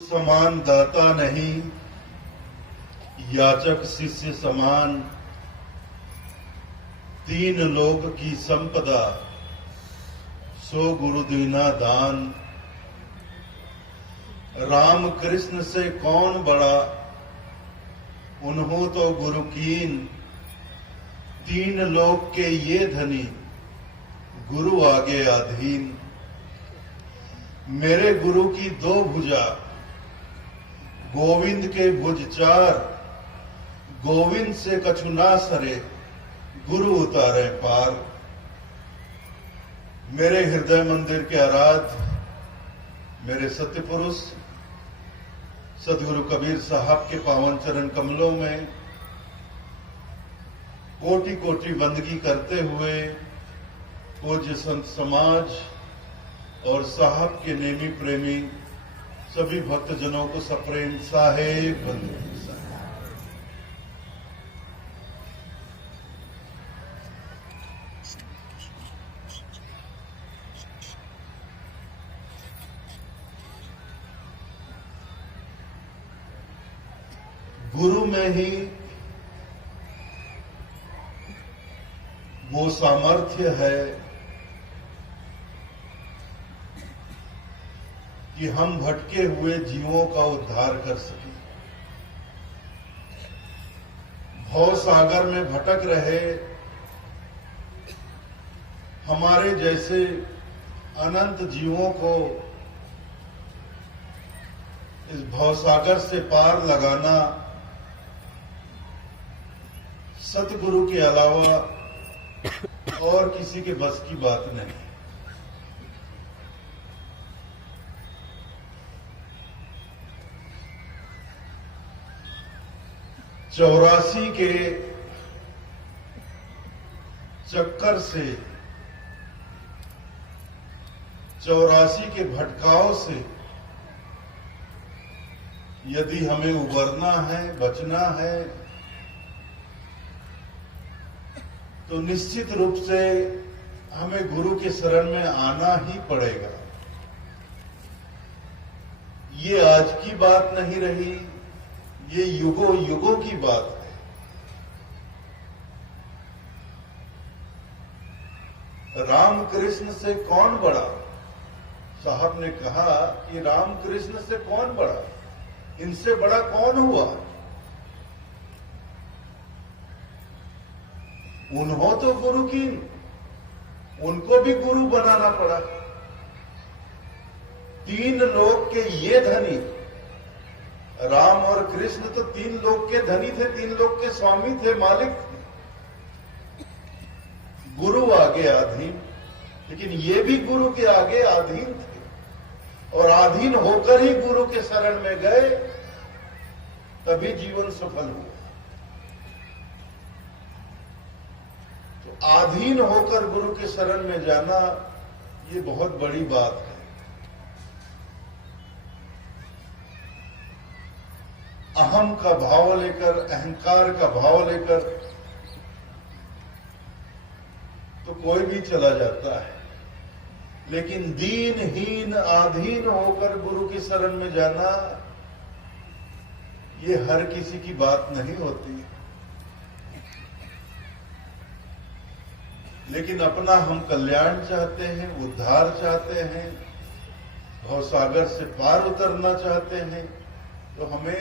समान दाता नहीं, याचक शिष्य समान। तीन लोक की संपदा, सो गुरु दीना दान। राम कृष्ण से कौन बड़ा, उन्हों तो गुरु कीन। तीन लोक के ये धनी, गुरु आगे अधीन। मेरे गुरु की दो भुजा, गोविंद के भुज चार। गोविंद से कछु ना सरे, गुरु उतारे पार। मेरे हृदय मंदिर के आराध्य, मेरे सत्य पुरुष सदगुरु कबीर साहब के पावन चरण कमलों में कोटि कोटि बंदगी करते हुए पूज्य संत समाज और साहब के नेमी प्रेमी सभी भक्तजनों को सप्रेम साहेब बंदगी। गुरु में ही वो सामर्थ्य है कि हम भटके हुए जीवों का उद्धार कर सकें। भव सागर में भटक रहे हमारे जैसे अनंत जीवों को इस भव सागर से पार लगाना सतगुरु के अलावा और किसी के बस की बात नहीं। चौरासी के चक्कर से, चौरासी के भटकाव से यदि हमें उबरना है, बचना है, तो निश्चित रूप से हमें गुरु के शरण में आना ही पड़ेगा। ये आज की बात नहीं रही, ये युगों युगों की बात है। राम कृष्ण से कौन बड़ा? साहब ने कहा कि राम कृष्ण से कौन बड़ा, इनसे बड़ा कौन हुआ? उन्हों तो गुरु की, उनको भी गुरु बनाना पड़ा। तीन लोक के ये धनी, राम और कृष्ण तो तीन लोक के धनी थे, तीन लोक के स्वामी थे, मालिक थे। गुरु आगे अधीन, लेकिन ये भी गुरु के आगे अधीन थे और अधीन होकर ही गुरु के शरण में गए, तभी जीवन सफल हुआ। तो अधीन होकर गुरु के शरण में जाना ये बहुत बड़ी बात है। अहम का भाव लेकर, अहंकार का भाव लेकर तो कोई भी चला जाता है, लेकिन दीनहीन आधीन होकर गुरु की शरण में जाना ये हर किसी की बात नहीं होती। लेकिन अपना हम कल्याण चाहते हैं, उद्धार चाहते हैं, भवसागर से पार उतरना चाहते हैं, तो हमें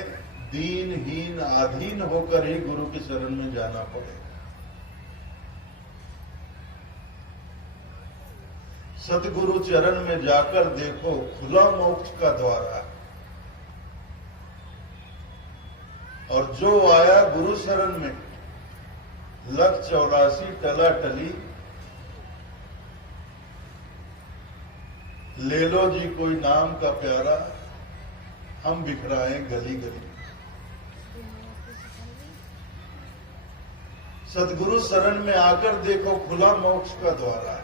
दीनहीन आधीन होकर ही गुरु के शरण में जाना पड़ेगा। सतगुरु चरण में जाकर देखो, खुला मोक्ष का द्वार है। और जो आया गुरु शरण में, लख 84 टला टली। ले लो जी कोई नाम का प्यारा, हम बिखराए गली गली। सतगुरु शरण में आकर देखो, खुला मोक्ष का द्वार है।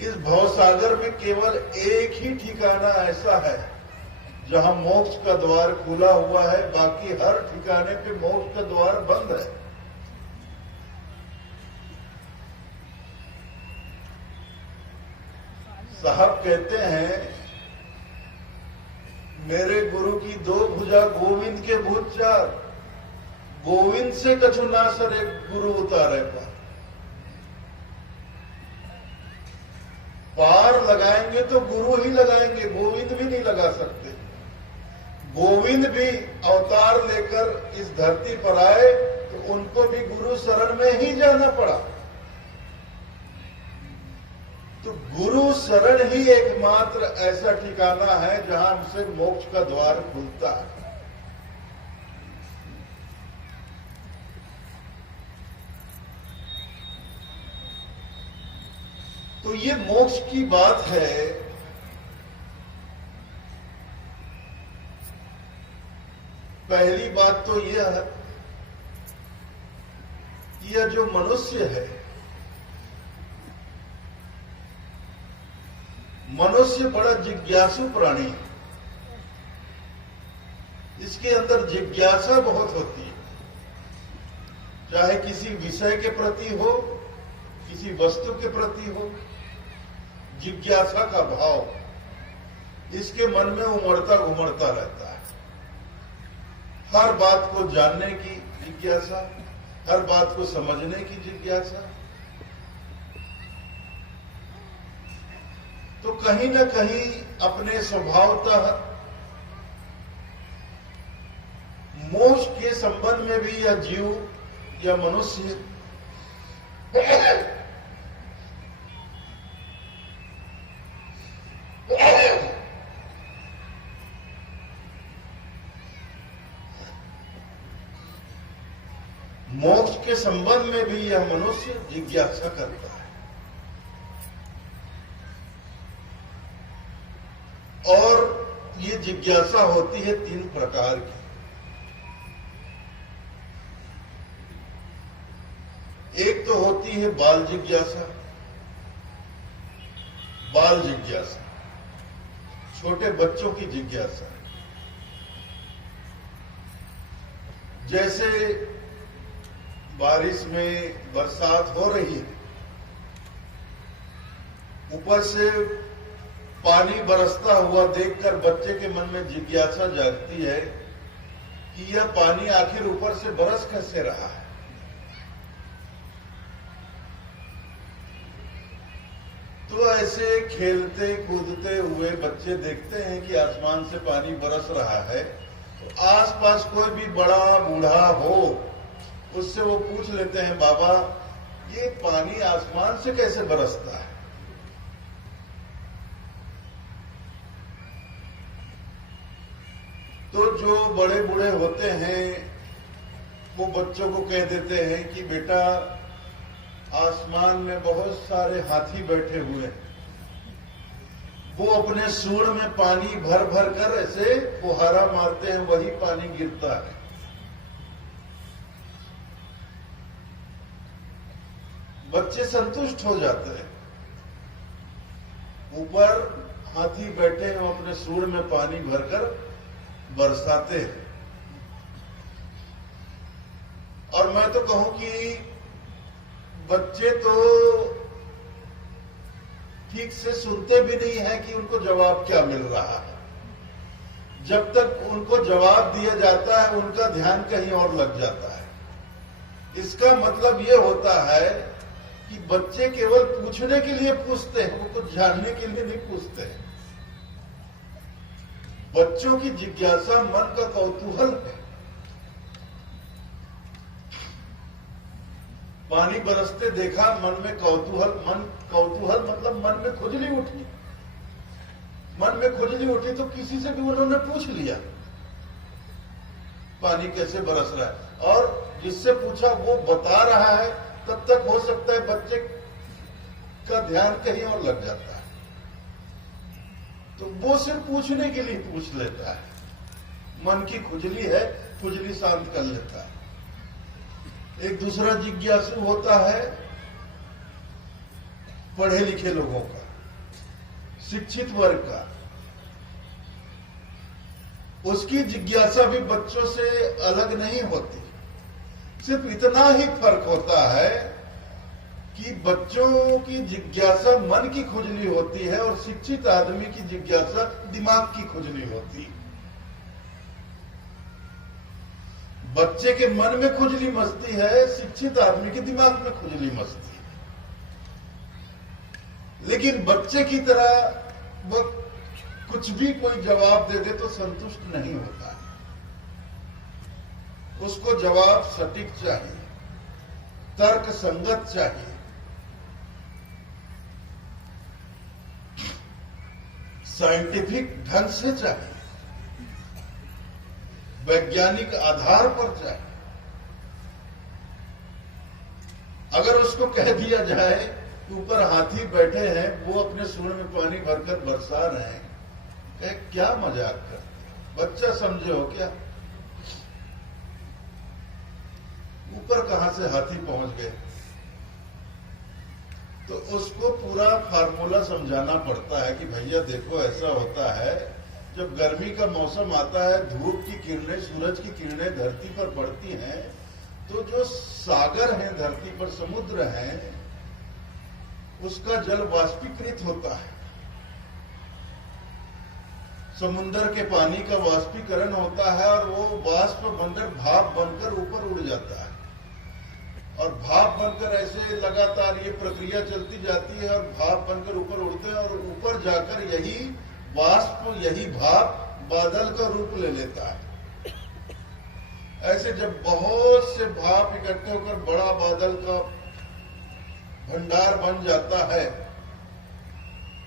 इस भवसागर में केवल एक ही ठिकाना ऐसा है जहां मोक्ष का द्वार खुला हुआ है, बाकी हर ठिकाने पे मोक्ष का द्वार बंद है। साहब कहते हैं मेरे गुरु की दो भुजा गोविंद के भुज चार, गोविंद से कछु ना सर एक गुरु उतारे पार लगाएंगे तो गुरु ही लगाएंगे, गोविंद भी नहीं लगा सकते। गोविंद भी अवतार लेकर इस धरती पर आए तो उनको भी गुरु शरण में ही जाना पड़ा। तो गुरु शरण ही एकमात्र ऐसा ठिकाना है जहां हमसे मोक्ष का द्वार खुलता है। तो ये मोक्ष की बात है। पहली बात तो यह है, यह जो मनुष्य है, मनुष्य बड़ा जिज्ञासु प्राणी है। इसके अंदर जिज्ञासा बहुत होती है, चाहे किसी विषय के प्रति हो, किसी वस्तु के प्रति हो। जिज्ञासा का भाव इसके मन में उमड़ता घुमड़ता रहता है। हर बात को जानने की जिज्ञासा, हर बात को समझने की जिज्ञासा। तो कहीं न कहीं अपने स्वभावतः मोक्ष के संबंध में भी यह जीव या मनुष्य मोक्ष के संबंध में भी यह मनुष्य जिज्ञासा करता है। और ये जिज्ञासा होती है तीन प्रकार की। एक तो होती है बाल जिज्ञासा। बाल जिज्ञासा छोटे बच्चों की जिज्ञासा। जैसे बारिश में बरसात हो रही है, ऊपर से पानी बरसता हुआ देखकर बच्चे के मन में जिज्ञासा जागती है कि यह पानी आखिर ऊपर से बरस कैसे रहा है। तो ऐसे खेलते कूदते हुए बच्चे देखते हैं कि आसमान से पानी बरस रहा है, तो आसपास कोई भी बड़ा बूढ़ा हो, उससे वो पूछ लेते हैं, बाबा ये पानी आसमान से कैसे बरसता है। तो जो बड़े बूढ़े होते हैं वो बच्चों को कह देते हैं कि बेटा आसमान में बहुत सारे हाथी बैठे हुए हैं, वो अपने सूंड में पानी भर भर कर ऐसे फुहारा मारते हैं, वही पानी गिरता है। बच्चे संतुष्ट हो जाते हैं। ऊपर हाथी बैठे हैं, अपने सूंड में पानी भरकर बरसाते हैं। और मैं तो कहूं कि बच्चे तो ठीक से सुनते भी नहीं है कि उनको जवाब क्या मिल रहा है। जब तक उनको जवाब दिया जाता है उनका ध्यान कहीं और लग जाता है। इसका मतलब ये होता है कि बच्चे केवल पूछने के लिए पूछते हैं, वो कुछ जानने के लिए नहीं पूछते हैं। बच्चों की जिज्ञासा मन का कौतूहल है। पानी बरसते देखा, मन में कौतूहल मतलब मन में खुजली उठी। मन में खुजली उठी तो किसी से भी उन्होंने पूछ लिया पानी कैसे बरस रहा है, और जिससे पूछा वो बता रहा है, तब तक हो सकता है बच्चे का ध्यान कहीं और लग जाता है। तो वो सिर्फ पूछने के लिए पूछ लेता है, मन की खुजली है, खुजली शांत कर लेता है। एक दूसरा जिज्ञासु होता है पढ़े लिखे लोगों का, शिक्षित वर्ग का। उसकी जिज्ञासा भी बच्चों से अलग नहीं होती। सिर्फ इतना ही फर्क होता है कि बच्चों की जिज्ञासा मन की खुजली होती है और शिक्षित आदमी की जिज्ञासा दिमाग की खुजली होती है। बच्चे के मन में खुजली मचती है, शिक्षित आदमी के दिमाग में खुजली मचती है। लेकिन बच्चे की तरह वो कुछ भी कोई जवाब दे दे तो संतुष्ट नहीं होता है। उसको जवाब सटीक चाहिए, तर्क संगत चाहिए। साइंटिफिक ढंग से चाहिए, वैज्ञानिक आधार पर चाहिए। अगर उसको कह दिया जाए कि ऊपर हाथी बैठे हैं, वो अपने सूंड में पानी भरकर बरसा रहे हैं, क्या मजाक करते, बच्चा समझे हो क्या? ऊपर कहां से हाथी पहुंच गए? तो उसको पूरा फार्मूला समझाना पड़ता है कि भैया देखो ऐसा होता है, जब गर्मी का मौसम आता है, धूप की किरणें, सूरज की किरणें धरती पर पड़ती हैं, तो जो सागर है धरती पर, समुद्र है, उसका जल वाष्पीकृत होता है। समुद्र के पानी का वाष्पीकरण होता है और वो वाष्प बनकर भाप बनकर ऊपर उड़ जाता है। और भाप बनकर ऐसे लगातार ये प्रक्रिया चलती जाती है और भाप बनकर ऊपर उड़ते हैं और ऊपर जाकर यही वाष्प, यही भाप बादल का रूप ले लेता है। ऐसे जब बहुत से भाप इकट्ठे होकर बड़ा बादल का भंडार बन जाता है,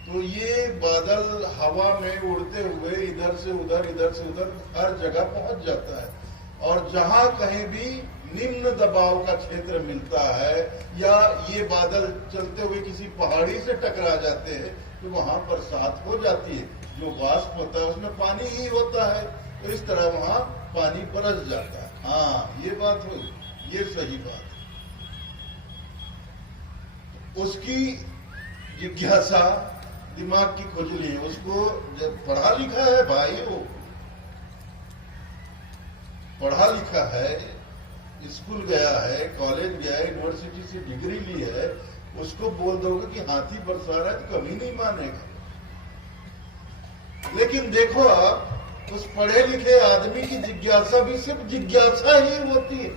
तो ये बादल हवा में उड़ते हुए इधर से उधर, इधर से उधर हर जगह पहुंच जाता है। और जहां कहीं भी निम्न दबाव का क्षेत्र मिलता है या ये बादल चलते हुए किसी पहाड़ी से टकरा जाते हैं, तो वहां बरसात हो जाती है। जो वाष्प होता है उसमें पानी ही होता है, तो इस तरह वहां पानी बरस जाता है। हाँ, ये बात हो, ये सही बात है। उसकी जिज्ञासा, दिमाग की खुजली है, उसको जब पढ़ा लिखा है भाई, वो पढ़ा लिखा है, स्कूल गया है, कॉलेज गया है, यूनिवर्सिटी से डिग्री ली है, उसको बोल दोगे कि हाथी बरसा रहा है तो कभी नहीं मानेगा। लेकिन देखो आप, उस पढ़े लिखे आदमी की जिज्ञासा भी सिर्फ जिज्ञासा ही होती है।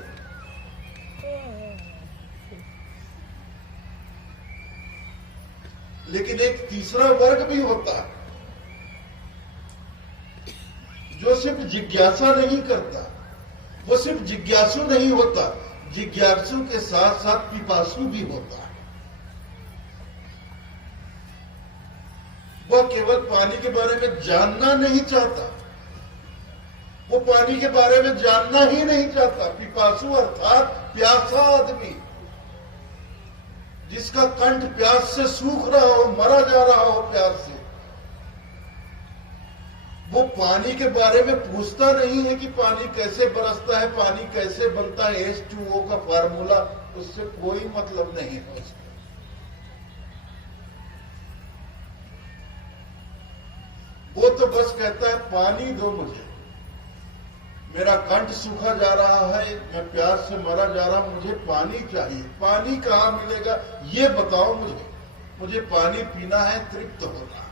लेकिन एक तीसरा वर्ग भी होता है जो सिर्फ जिज्ञासा नहीं करता। वो सिर्फ जिज्ञासु नहीं होता, जिज्ञासु के साथ साथ पिपासु भी होता है। वह केवल पानी के बारे में जानना नहीं चाहता, वो पानी के बारे में जानना ही नहीं चाहता। पिपासु अर्थात प्यासा आदमी, जिसका कंठ प्यास से सूख रहा हो, मरा जा रहा हो प्यास से, वो पानी के बारे में पूछता नहीं है कि पानी कैसे बरसता है, पानी कैसे बनता है, H2O का फार्मूला, उससे कोई मतलब नहीं है उसका। वो तो बस कहता है पानी दो मुझे, मेरा कंठ सूखा जा रहा है, मैं प्यास से मरा जा रहा हूं, मुझे पानी चाहिए। पानी कहां मिलेगा ये बताओ मुझे पानी पीना है, तृप्त होना है।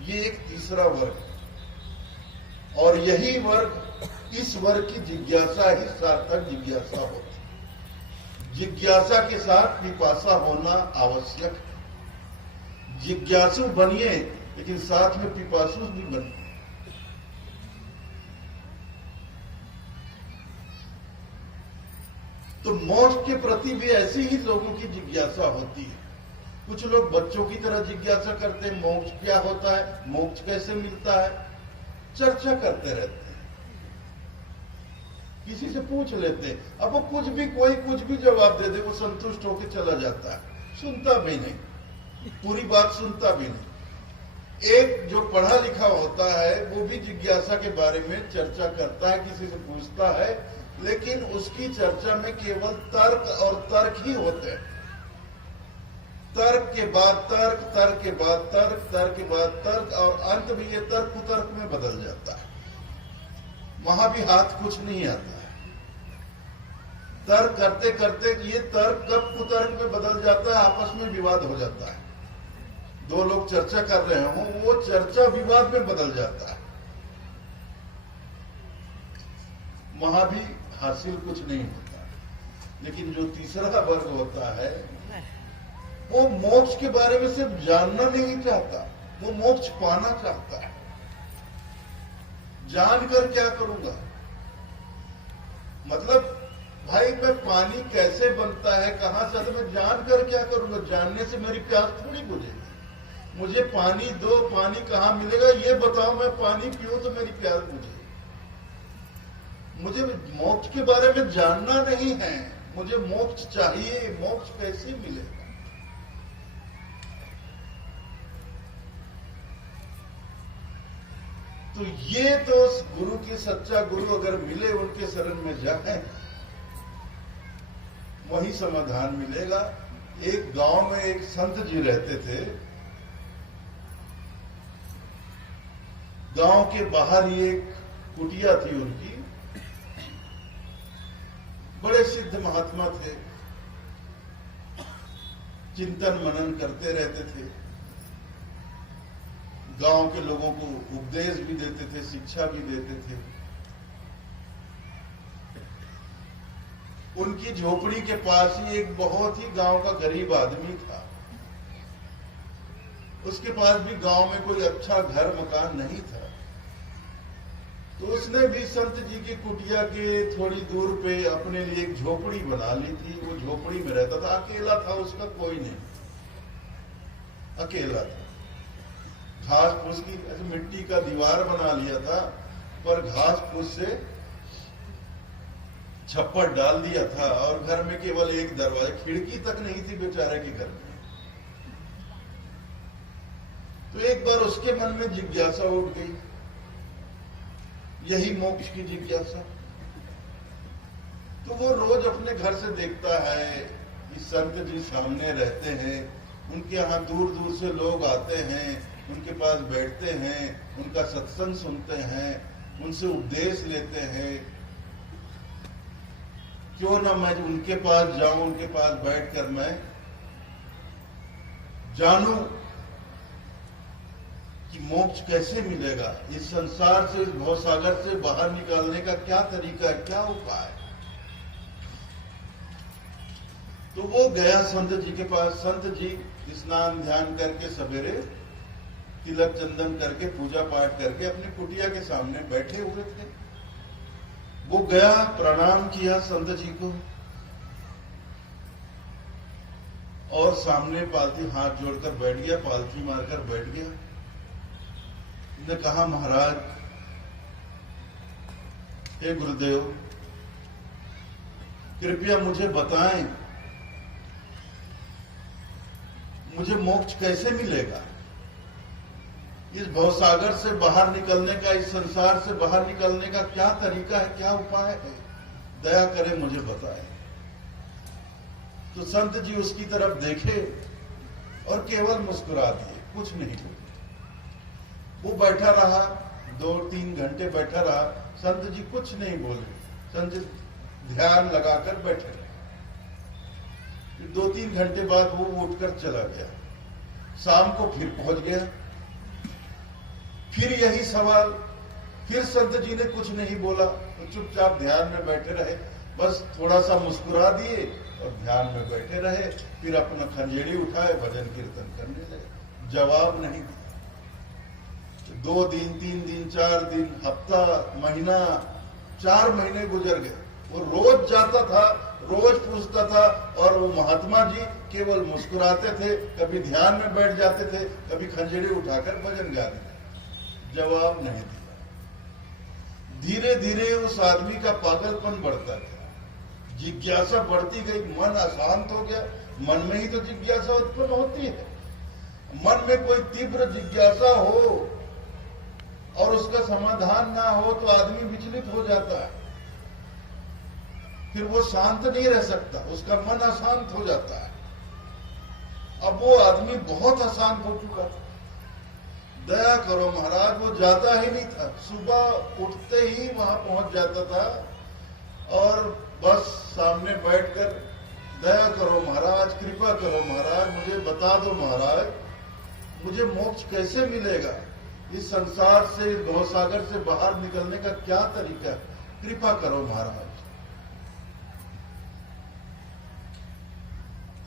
ये एक तीसरा वर्ग है। और यही वर्ग, इस वर्ग की जिज्ञासा ही सार्थक जिज्ञासा होती है। जिज्ञासा के साथ पिपासा होना आवश्यक है। जिज्ञासु बनिए, लेकिन साथ में पिपासु भी बनिए। तो मोक्ष के प्रति भी ऐसी ही लोगों की जिज्ञासा होती है। कुछ लोग बच्चों की तरह जिज्ञासा करते हैं, मोक्ष क्या होता है, मोक्ष कैसे मिलता है, चर्चा करते रहते हैं, किसी से पूछ लेते हैं। अब वो कोई कुछ भी जवाब दे दे, वो संतुष्ट होकर चला जाता है, सुनता भी नहीं, पूरी बात सुनता भी नहीं। एक जो पढ़ा लिखा होता है वो भी जिज्ञासा के बारे में चर्चा करता है, किसी से पूछता है, लेकिन उसकी चर्चा में केवल तर्क और तर्क ही होते हैं। तर्क के बाद तर्क, तर्क के बाद तर्क, तर्क के बाद तर्क, और अंत में ये तर्क कुतर्क में बदल जाता है। वहां भी हाथ कुछ नहीं आता है। तर्क करते करते ये तर्क कब कुतर्क में बदल जाता है, आपस में विवाद हो जाता है। दो लोग चर्चा कर रहे हों, वो चर्चा विवाद में बदल जाता है। वहां भी हासिल कुछ नहीं होता। लेकिन जो तीसरा वर्ग होता है वो मोक्ष के बारे में सिर्फ जानना नहीं चाहता, वो मोक्ष पाना चाहता है। जानकर क्या करूंगा? मतलब भाई मैं पानी कैसे बनता है, कहां से, तो मैं जानकर क्या करूंगा? जानने से मेरी प्यास थोड़ी बुझेगी। मुझे पानी दो, पानी कहां मिलेगा ये बताओ, मैं पानी पीऊं तो मेरी प्यास बुझेगी। मुझे मोक्ष के बारे में जानना नहीं है, मुझे मोक्ष चाहिए। मोक्ष कैसे मिलेगा? तो ये तो गुरु की, सच्चा गुरु अगर मिले, उनके शरण में जाए, वही समाधान मिलेगा। एक गांव में एक संत जी रहते थे। गांव के बाहर ही एक कुटिया थी उनकी। बड़े सिद्ध महात्मा थे, चिंतन मनन करते रहते थे, गांव के लोगों को उपदेश भी देते थे, शिक्षा भी देते थे। उनकी झोपड़ी के पास ही एक बहुत ही गांव का गरीब आदमी था। उसके पास भी गांव में कोई अच्छा घर मकान नहीं था। तो उसने भी संत जी की कुटिया के थोड़ी दूर पे अपने लिए एक झोपड़ी बना ली थी। वो झोपड़ी में रहता था, अकेला था, उसका कोई नहीं, अकेला था। घास फूस की मिट्टी का दीवार बना लिया था, पर घास फूस से छप्पर डाल दिया था, और घर में केवल एक दरवाजा, खिड़की तक नहीं थी बेचारे के घर में। तो एक बार उसके मन में जिज्ञासा उठ गई, यही मोक्ष की जिज्ञासा। तो वो रोज अपने घर से देखता है कि संत जी सामने रहते हैं, उनके यहाँ दूर दूर से लोग आते हैं, उनके पास बैठते हैं, उनका सत्संग सुनते हैं, उनसे उपदेश लेते हैं। क्यों ना मैं उनके पास जाऊं, उनके पास बैठकर मैं जानूं कि मोक्ष कैसे मिलेगा, इस संसार से, इस भवसागर से बाहर निकालने का क्या तरीका है, क्या उपाय है। तो वो गया संत जी के पास। संत जी स्नान ध्यान करके सवेरे तिलक चंदन करके पूजा पाठ करके अपनी कुटिया के सामने बैठे हुए थे। वो गया, प्रणाम किया संत जी को, और सामने पालथी हाथ जोड़कर बैठ गया, पालथी मारकर बैठ गया। ने कहा, महाराज, हे गुरुदेव, कृपया मुझे बताएं, मुझे मोक्ष कैसे मिलेगा? इस भवसागर से बाहर निकलने का, इस संसार से बाहर निकलने का क्या तरीका है, क्या उपाय है? दया करें, मुझे बताएं। तो संत जी उसकी तरफ देखे और केवल मुस्कुरा दिए, कुछ नहीं बोले। वो बैठा रहा, 2-3 घंटे बैठा रहा, संत जी कुछ नहीं बोले। संत जी ध्यान लगाकर बैठे रहे। 2-3 घंटे बाद वो उठकर चला गया। शाम को फिर पहुंच गया, फिर यही सवाल, फिर संत जी ने कुछ नहीं बोला, तो चुपचाप ध्यान में बैठे रहे, बस थोड़ा सा मुस्कुरा दिए और ध्यान में बैठे रहे। फिर अपना खंजेड़ी उठाए, भजन कीर्तन करने लगे। जवाब नहीं दिया। 2 दिन, 3 दिन, 4 दिन, हफ्ता, महीना, 4 महीने गुजर गए। वो रोज जाता था, रोज पूछता था, और वो महात्मा जी केवल मुस्कुराते थे, कभी ध्यान में बैठ जाते थे, कभी खंजेड़ी उठाकर भजन गाते थे। जवाब नहीं दिया। धीरे धीरे उस आदमी का पागलपन बढ़ता गया, जिज्ञासा बढ़ती गई, मन अशांत हो गया। मन में ही तो जिज्ञासा उत्पन्न होती है। मन में कोई तीव्र जिज्ञासा हो और उसका समाधान ना हो तो आदमी विचलित हो जाता है, फिर वो शांत नहीं रह सकता, उसका मन अशांत हो जाता है। अब वो आदमी बहुत अशांत हो चुका था। दया करो महाराज, वो जाता ही नहीं था, सुबह उठते ही वहां पहुंच जाता था और बस सामने बैठकर, दया करो महाराज, कृपा करो महाराज, मुझे बता दो महाराज, मुझे मोक्ष कैसे मिलेगा, इस संसार से, इस भवसागर से बाहर निकलने का क्या तरीका है, कृपा करो महाराज।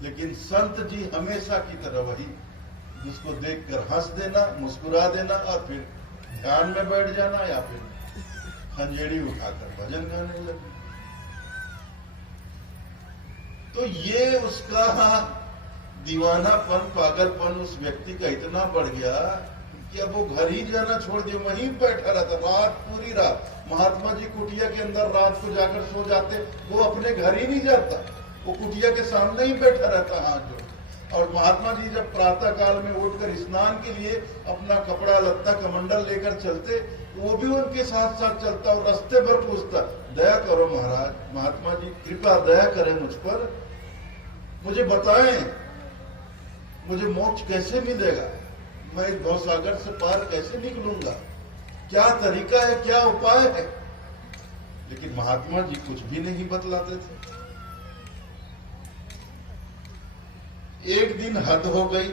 लेकिन संत जी हमेशा की तरह वही, जिसको देखकर हंस देना, मुस्कुरा देना और फिर ध्यान में बैठ जाना या फिर खंजेड़ी उठाकर भजन गाने लगे। तो ये उसका दीवानापन, पागलपन उस व्यक्ति का इतना बढ़ गया कि अब वो घर ही जाना छोड़ दिया, वहीं बैठा रहता रात, पूरी रात। महात्मा जी कुटिया के अंदर रात को जाकर सो जाते, वो अपने घर ही नहीं जाता, वो कुटिया के सामने ही बैठा रहता हाथ जोड़। और महात्मा जी जब प्रातः काल में उठकर स्नान के लिए अपना कपड़ा लत्ता कमंडल लेकर चलते, वो भी उनके साथ साथ चलता और रास्ते भर पूछता, दया करो महाराज, महात्मा जी कृपा दया करें मुझ पर, मुझे बताएं मुझे मोक्ष कैसे मिलेगा, मैं इस भवसागर से पार कैसे निकलूंगा, क्या तरीका है, क्या उपाय है। लेकिन महात्मा जी कुछ भी नहीं बतलाते थे। एक दिन हद हो गई,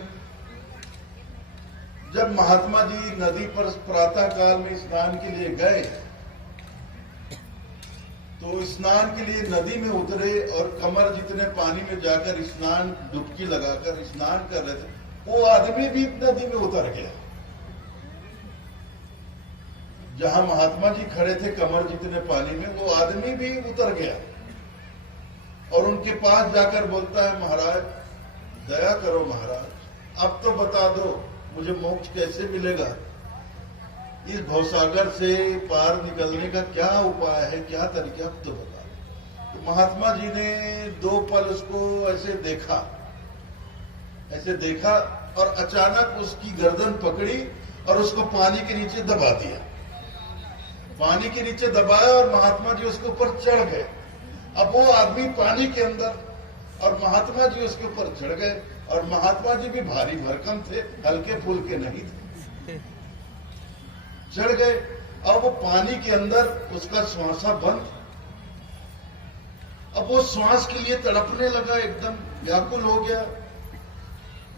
जब महात्मा जी नदी पर प्रातः काल में स्नान के लिए गए, तो स्नान के लिए नदी में उतरे और कमर जितने पानी में जाकर स्नान, डुबकी लगाकर स्नान कर रहे थे, वो आदमी भी नदी में उतर गया। जहां महात्मा जी खड़े थे कमर जितने पानी में, वो आदमी भी उतर गया और उनके पास जाकर बोलता है, महाराज दया करो महाराज, अब तो बता दो मुझे मोक्ष कैसे मिलेगा, इस भवसागर से पार निकलने का क्या उपाय है, क्या तरीका, अब तो बता दो। तो महात्मा जी ने 2 पल उसको ऐसे देखा और अचानक उसकी गर्दन पकड़ी और उसको पानी के नीचे दबा दिया। पानी के नीचे दबाया और महात्मा जी उसके ऊपर चढ़ गए। अब वो आदमी पानी के अंदर और महात्मा जी उसके ऊपर चढ़ गए, और महात्मा जी भी भारी भरकम थे, हल्के फुल्के नहीं थे, चढ़ गए। अब वो पानी के अंदर उसका श्वासा बंद, अब वो श्वास के लिए तड़पने लगा, एकदम व्याकुल हो गया।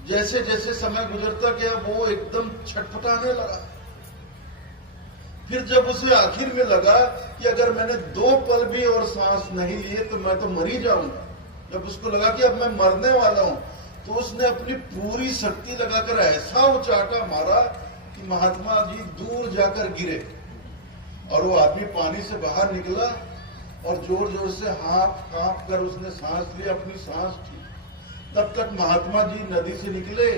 जैसे जैसे समय गुजरता गया वो एकदम छटपटाने लगा। फिर जब उसे आखिर में लगा कि अगर मैंने 2 पल भी और सांस नहीं लिए तो मैं तो मर ही जाऊंगा, जब उसको लगा कि अब मैं मरने वाला हूं, तो उसने अपनी पूरी शक्ति लगाकर ऐसा उचाटा मारा कि महात्मा जी दूर जाकर गिरे। और वो आदमी पानी से बाहर निकला और जोर जोर से कांप कर उसने सांस लिया, अपनी सांस की। तब तक महात्मा जी नदी से निकले,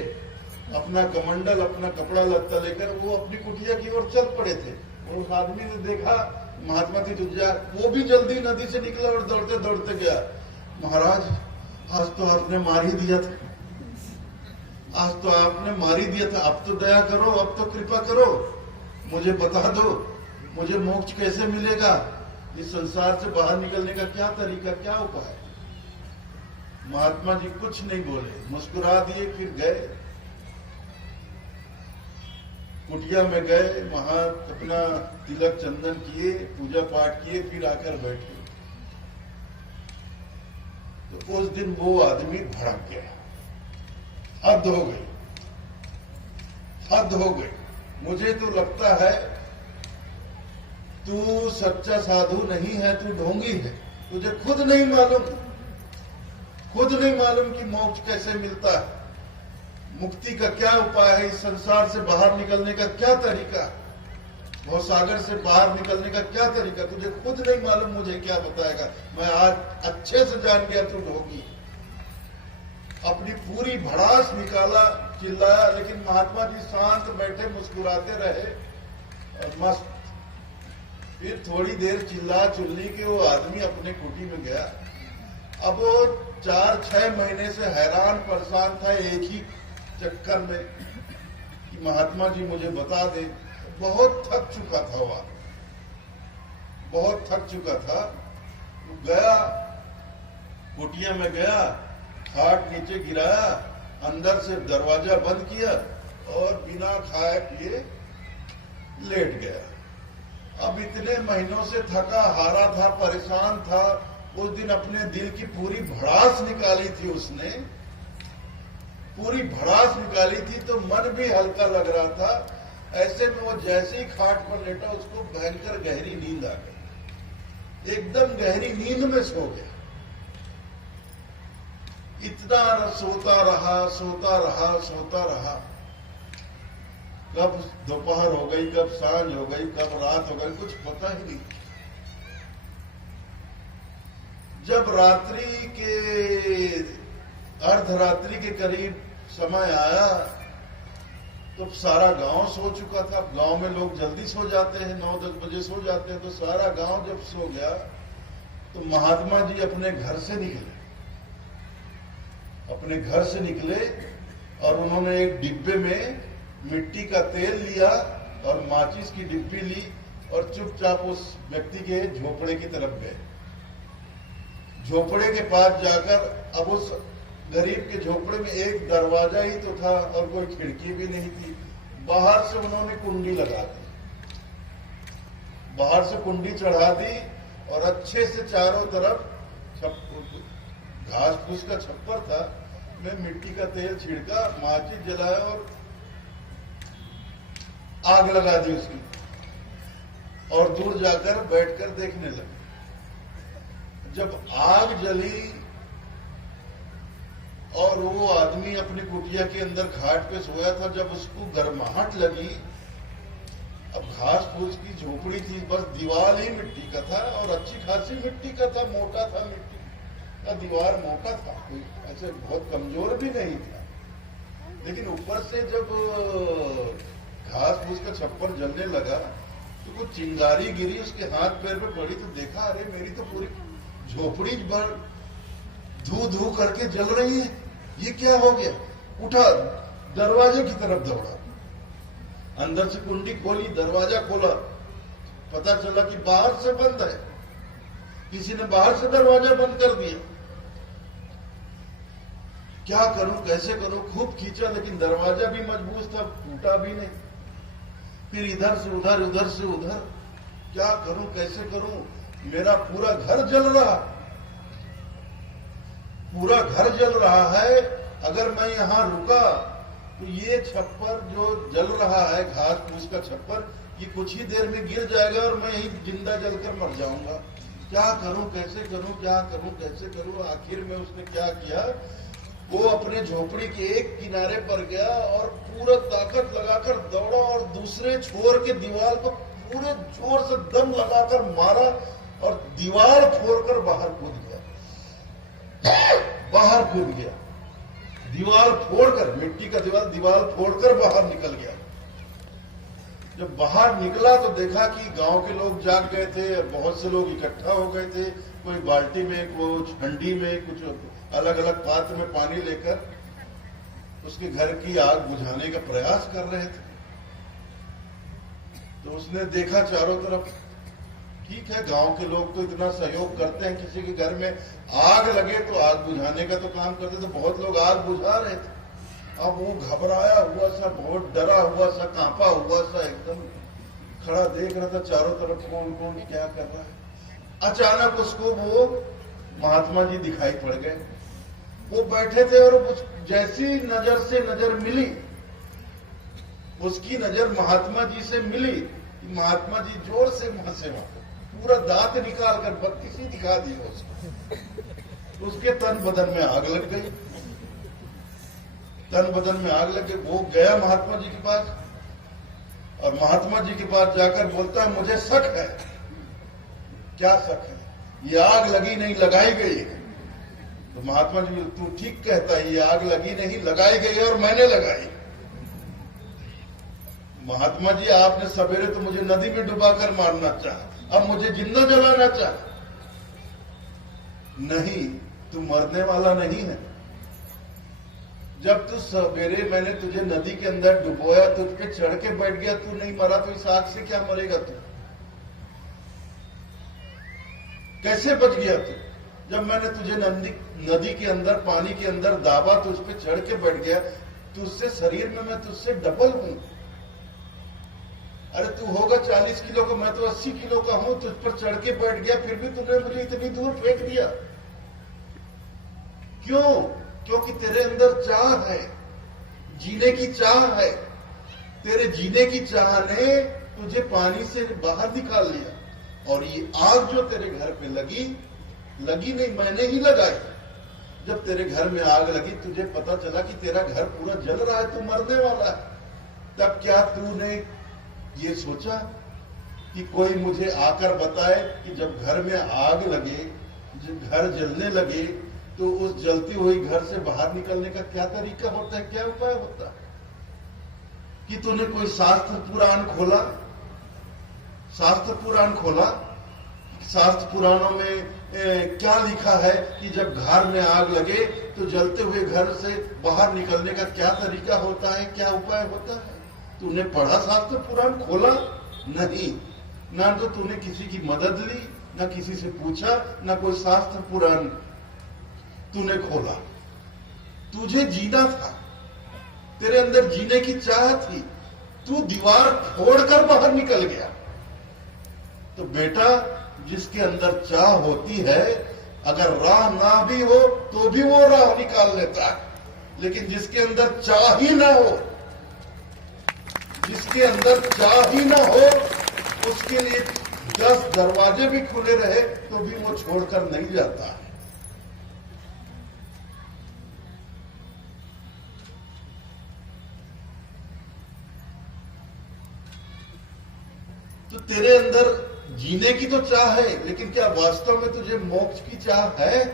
अपना कमंडल, अपना कपड़ा लत्ता लेकर वो अपनी कुटिया की ओर चल पड़े थे। और उस आदमी ने देखा महात्मा जी डूब जा, वो भी जल्दी नदी से निकला और दौड़ते दौड़ते गया, महाराज आज तो आपने मार ही दिया था, आज तो आपने मार ही दिया था, अब तो दया करो, अब तो कृपा करो, मुझे बता दो मुझे मोक्ष कैसे मिलेगा, इस संसार से बाहर निकलने का क्या तरीका, क्या उपाय। महात्मा जी कुछ नहीं बोले, मुस्कुरा दिए, फिर गए कुटिया में गए, वहां अपना तिलक चंदन किए, पूजा पाठ किए, फिर आकर बैठे। तो उस दिन वो आदमी भड़क गया, हद हो गई, हद हो गई। मुझे तो लगता है तू सच्चा साधु नहीं है, तू ढोंगी है, तुझे खुद नहीं मालूम कि मोक्ष कैसे मिलता है, मुक्ति का क्या उपाय है, इस संसार से बाहर निकलने का क्या तरीका, भवसागर से बाहर निकलने का क्या तरीका, तुझे खुद नहीं मालूम, मुझे क्या बताएगा। मैं आज अच्छे से जान गया तू ढोंगी। अपनी पूरी भड़ास निकाला, चिल्लाया, लेकिन महात्मा जी शांत बैठे, मुस्कुराते रहे और मस्त। फिर थोड़ी देर चिल्ला चुल्ली के वो आदमी अपने कुटी में गया। अब वो 4-6 महीने से हैरान परेशान था एक ही चक्कर में कि महात्मा जी मुझे बता दे। बहुत थक चुका था वह, बहुत थक चुका था। गया कुटिया में गया, खाट नीचे गिराया, अंदर से दरवाजा बंद किया और बिना खाए पिए लेट गया। अब इतने महीनों से थका हारा था, परेशान था, उस दिन अपने दिल की पूरी भड़ास निकाली थी उसने, पूरी भड़ास निकाली थी, तो मन भी हल्का लग रहा था। ऐसे में वो जैसे ही खाट पर लेटा, उसको भयंकर गहरी नींद आ गई। एकदम गहरी नींद में सो गया। इतना सोता रहा। कब दोपहर हो गई, कब सांझ हो गई, कब रात हो गई, कुछ पता ही नहीं। जब रात्रि के अर्धरात्रि के करीब समय आया तो सारा गांव सो चुका था। गांव में लोग जल्दी सो जाते हैं, 9-10 बजे सो जाते हैं। तो सारा गांव जब सो गया तो महात्मा जी अपने घर से निकले और उन्होंने एक डिब्बे में मिट्टी का तेल लिया और माचिस की डिब्बी ली और चुपचाप उस व्यक्ति के झोपड़े की तरफ गए। झोपड़े के पास जाकर, अब उस गरीब के झोपड़े में एक दरवाजा ही तो था और कोई खिड़की भी नहीं थी। बाहर से उन्होंने कुंडी लगा दी, बाहर से कुंडी चढ़ा दी और अच्छे से चारों तरफ घास फूस का छप्पर था, में मिट्टी का तेल छिड़का, माचिस जलाया और आग लगा दी उसकी, और दूर जाकर बैठकर देखने लगे। जब आग जली और वो आदमी अपनी कुटिया के अंदर खाट पे सोया था, जब उसको गर्माहट लगी, अब घास फूस की झोपड़ी थी, बस दीवार ही मिट्टी का था और अच्छी खासी मिट्टी का था, मोटा था, मिट्टी का दीवार मोटा था, कोई ऐसे बहुत कमजोर भी नहीं था। लेकिन ऊपर से जब घास फूस का छप्पर जलने लगा तो कुछ चिंगारी गिरी उसके हाथ पैर पे पड़ी, तो देखा अरे मेरी तो पूरी झोपड़ी भर धू करके जल रही है, ये क्या हो गया। उठा, दरवाजे की तरफ दौड़ा, अंदर से कुंडी खोली, दरवाजा खोला, पता चला कि बाहर से बंद है, किसी ने बाहर से दरवाजा बंद कर दिया। क्या करूं, कैसे करूं, खूब खींचा लेकिन दरवाजा भी मजबूत था, टूटा भी नहीं। फिर इधर से उधर, उधर से उधर, क्या करूं, कैसे करूं, मेरा पूरा घर जल रहा, पूरा घर जल रहा है। अगर मैं यहां रुका तो ये छप्पर जो जल रहा है, घास फूस का छप्पर, ये कुछ ही देर में गिर जाएगा और मैं यही जिंदा जलकर मर जाऊंगा। क्या करूं, कैसे करूं, क्या करूं, कैसे करूं। आखिर में उसने क्या किया, वो अपने झोपड़ी के एक किनारे पर गया और पूरा ताकत लगाकर दौड़ा और दूसरे छोर के दीवार को पूरे जोर से दम लगाकर मारा और दीवार फोड़कर बाहर कूद गया। बाहर कूद गया, दीवार फोड़कर, मिट्टी का दीवार फोड़कर बाहर निकल गया। जब बाहर निकला तो देखा कि गांव के लोग जाग गए थे, बहुत से लोग इकट्ठा हो गए थे, कोई बाल्टी में, कुछ हंडी में, कुछ अलग अलग पात्र में पानी लेकर उसके घर की आग बुझाने का प्रयास कर रहे थे। तो उसने देखा चारों तरफ, ठीक है गांव के लोग तो इतना सहयोग करते हैं, किसी के घर में आग लगे तो आग बुझाने का तो काम करते, तो बहुत लोग आग बुझा रहे थे। अब वो घबराया हुआ सा, बहुत डरा हुआ सा, कांपा हुआ सा, एकदम खड़ा देख रहा था चारों तरफ कौन कौन क्या कर रहा है। अचानक उसको वो महात्मा जी दिखाई पड़ गए। वो बैठे थे और जैसी नजर से नजर मिली, उसकी नजर महात्मा जी से मिली, महात्मा जी जोर से हंसे, पूरा दांत निकाल कर बत्ती सी दिखा दी उसको। उसके तन बदन में आग लग गई, तन बदन में आग लग गई। वो गया महात्मा जी के पास और महात्मा जी के पास जाकर बोलता है, मुझे शक है। क्या शक है? ये आग लगी नहीं, लगाई गई है। तो महात्मा जी, तू ठीक कहता है, ये आग लगी नहीं, लगाई गई और मैंने लगाई। महात्मा जी, आपने सवेरे तो मुझे नदी में डुबाकर मारना चाहा, अब मुझे जिंदा जलाना चाहा। नहीं, तू मरने वाला नहीं है। जब तू सवेरे मैंने तुझे नदी के अंदर डुबोया, तुझ पे चढ़ के बैठ गया, तू नहीं मरा तो इस आग से क्या मरेगा तू? कैसे बच गया तू? जब मैंने तुझे नदी के अंदर, पानी के अंदर दाबा, तुझ पे चढ़ के बैठ गया, तुझसे शरीर में मैं तुझसे डबल हूं। अरे तू होगा 40 किलो का, मैं तो 80 किलो का हूं, तुझ पर चढ़ के बैठ गया, फिर भी तूने मुझे इतनी दूर फेंक दिया। क्यों? क्योंकि तेरे अंदर चाह है, जीने की चाह है। तेरे जीने की चाह ने तुझे पानी से बाहर निकाल लिया, और ये आग जो तेरे घर पे लगी नहीं, मैंने ही लगाई। जब तेरे घर में आग लगी, तुझे पता चला कि तेरा घर पूरा जल रहा है, तू मरने वाला है, तब क्या तूने ये सोचा कि कोई मुझे आकर बताए कि जब घर में आग लगे, जब घर जलने लगे, तो उस जलती हुई घर से बाहर निकलने का क्या तरीका होता है, क्या उपाय होता है? कि तूने कोई शास्त्र पुराण खोला, शास्त्र पुराण खोला, शास्त्र पुराणों में क्या लिखा है कि जब घर में आग लगे तो जलते हुए घर से बाहर निकलने का क्या तरीका होता है, क्या उपाय होता है? तूने पढ़ा शास्त्र पुराण, खोला? नहीं। ना तो तूने किसी की मदद ली, ना किसी से पूछा, ना कोई शास्त्र पुराण तूने खोला। तुझे जीना था, तेरे अंदर जीने की चाह थी, तू दीवार फोड़कर बाहर निकल गया। तो बेटा, जिसके अंदर चाह होती है, अगर राह ना भी हो तो भी वो राह निकाल लेता है, लेकिन जिसके अंदर चाह ही ना हो, जिसके अंदर चाह ही ना हो, उसके लिए 10 दरवाजे भी खुले रहे तो भी वो छोड़कर नहीं जाता है। तो तेरे अंदर जीने की तो चाह है, लेकिन क्या वास्तव में तुझे मोक्ष की चाह है?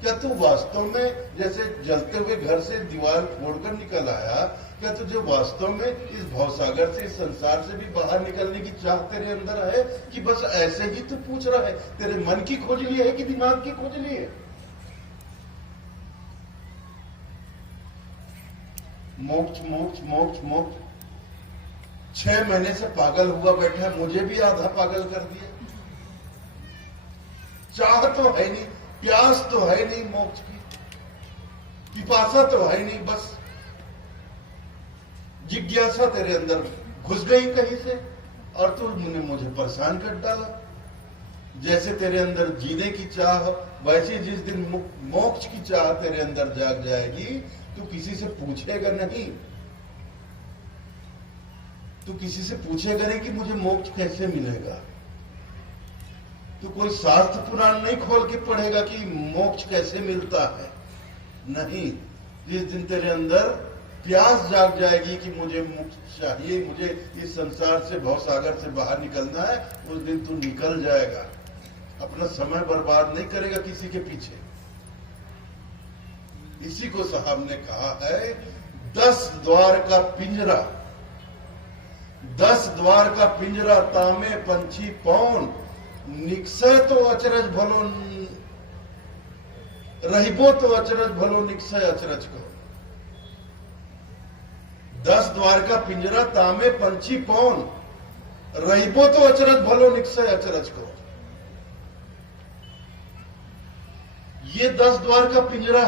क्या तू वास्तव में जैसे जलते हुए घर से दीवार फोड़कर निकल आया, क्या तुझे वास्तव में इस भवसागर से, इस संसार से भी बाहर निकलने की चाह तेरे अंदर है, कि बस ऐसे ही तू पूछ रहा है? तेरे मन की खोज ली है कि दिमाग की खोज ली है? मोक्ष मोक्ष मोक्ष मोक्ष 6 महीने से पागल हुआ बैठा है, मुझे भी आधा पागल कर दिया। चाह तो है नहीं, प्यास तो है नहीं मोक्ष की, पिपासा तो है नहीं, बस जिज्ञासा तेरे अंदर घुस गई कहीं से और तूने मुझे परेशान कर डाला। जैसे तेरे अंदर जीने की चाह, वैसे जिस दिन मोक्ष की चाह तेरे अंदर जाग जाएगी, तू किसी से पूछेगा नहीं, तू किसी से पूछेगा नहीं कि मुझे मोक्ष कैसे मिलेगा। तू कोई शास्त्र पुराण नहीं खोल के पढ़ेगा कि मोक्ष कैसे मिलता है, नहीं। जिस दिन तेरे अंदर प्यास जाग जाएगी कि मुझे मोक्ष चाहिए, मुझे इस संसार से, भवसागर से बाहर निकलना है, उस दिन तू निकल जाएगा। अपना समय बर्बाद नहीं करेगा किसी के पीछे। इसी को साहब ने कहा है, 10 द्वार का पिंजरा, 10 द्वार का पिंजरा, तामे पंछी पौन, निकसय तो अचरज भलो, रहिबो तो अचरज भलो, निकसय अचरज को। 10 द्वार का पिंजरा, तामे पंछी पौन, रहिबो तो अचरज भलो, निकसय अचरज को। ये 10 द्वार का पिंजरा,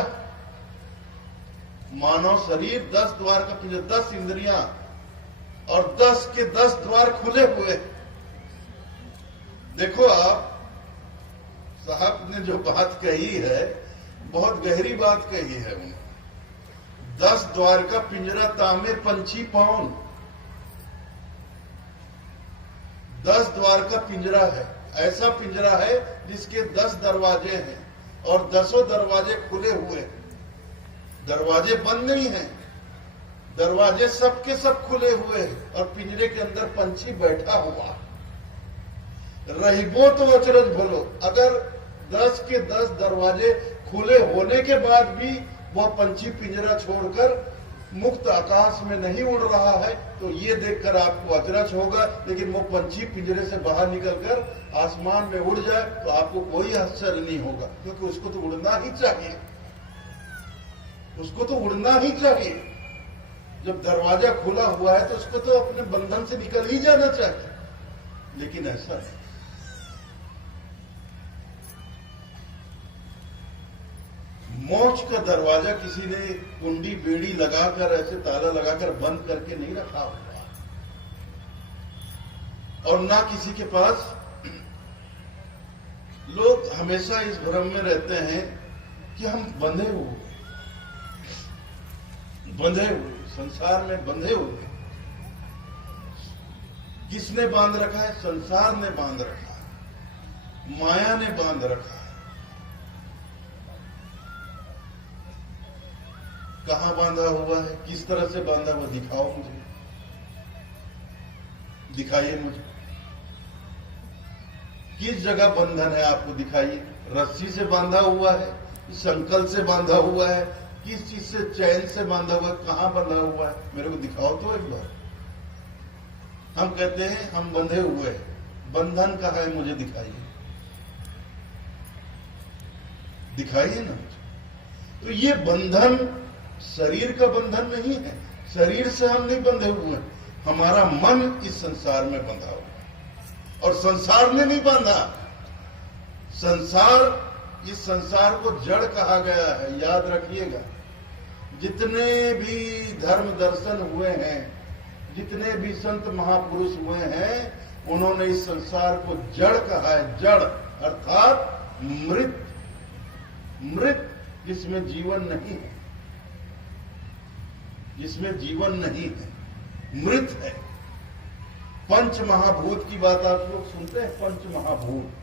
मानव शरीर 10 द्वार का पिंजरा, 10 इंद्रियां और 10 के 10 द्वार खुले हुए। देखो आप, साहब ने जो बात कही है, बहुत गहरी बात कही है उन्होंने। 10 द्वार का पिंजरा, तामे पंछी पौन, 10 द्वार का पिंजरा है। ऐसा पिंजरा है जिसके 10 दरवाजे हैं और 10 दरवाजे खुले हुए हैं, दरवाजे बंद नहीं हैं, दरवाजे सबके सब खुले हुए हैं और पिंजरे के अंदर पंछी बैठा हुआ। रहिबो तो अचरज भलो, अगर 10 के 10 दरवाजे खुले होने के बाद भी वह पंछी पिंजरा छोड़कर मुक्त आकाश में नहीं उड़ रहा है, तो ये देखकर आपको अचरज होगा। लेकिन वो पंछी पिंजरे से बाहर निकलकर आसमान में उड़ जाए तो आपको कोई आश्चर्य नहीं होगा, क्योंकि उसको तो उड़ना ही चाहिए, उसको तो उड़ना ही चाहिए। जब दरवाजा खुला हुआ है तो उसको तो अपने बंधन से निकल ही जाना चाहिए, लेकिन ऐसा नहीं। मोक्ष का दरवाजा किसी ने कुंडी बेड़ी लगाकर, ऐसे ताला लगाकर बंद करके नहीं रखा हुआ, और ना किसी के पास। लोग हमेशा इस भ्रम में रहते हैं कि हम बंधे हुए, संसार में बंधे हुए। किसने बांध रखा है? संसार ने बांध रखा है। माया ने बांध रखा है। कहां बांधा हुआ है, किस तरह से बांधा हुआ, दिखाओ मुझे, दिखाइए मुझे, किस जगह बंधन है आपको दिखाइए। रस्सी से बांधा हुआ है, संकल से बांधा हुआ है, किस चीज से, चैन से बांधा हुआ है, कहां बंधा हुआ है, मेरे को दिखाओ तो एक बार। हम कहते हैं हम बंधे हुए हैं, बंधन कहाँ है मुझे दिखाइए, दिखाइए ना मुझे। तो ये बंधन शरीर का बंधन नहीं है, शरीर से हम नहीं बंधे हुए हैं, हमारा मन इस संसार में बंधा हुआ है और संसार ने नहीं बांधा। संसार, इस संसार को जड़ कहा गया है, याद रखिएगा। जितने भी धर्म दर्शन हुए हैं, जितने भी संत महापुरुष हुए हैं, उन्होंने इस संसार को जड़ कहा है। जड़ अर्थात मृत, मृत जिसमें जीवन नहीं है, जिसमें जीवन नहीं है, मृत है। पंच महाभूत की बात आप लोग सुनते हैं, पंच महाभूत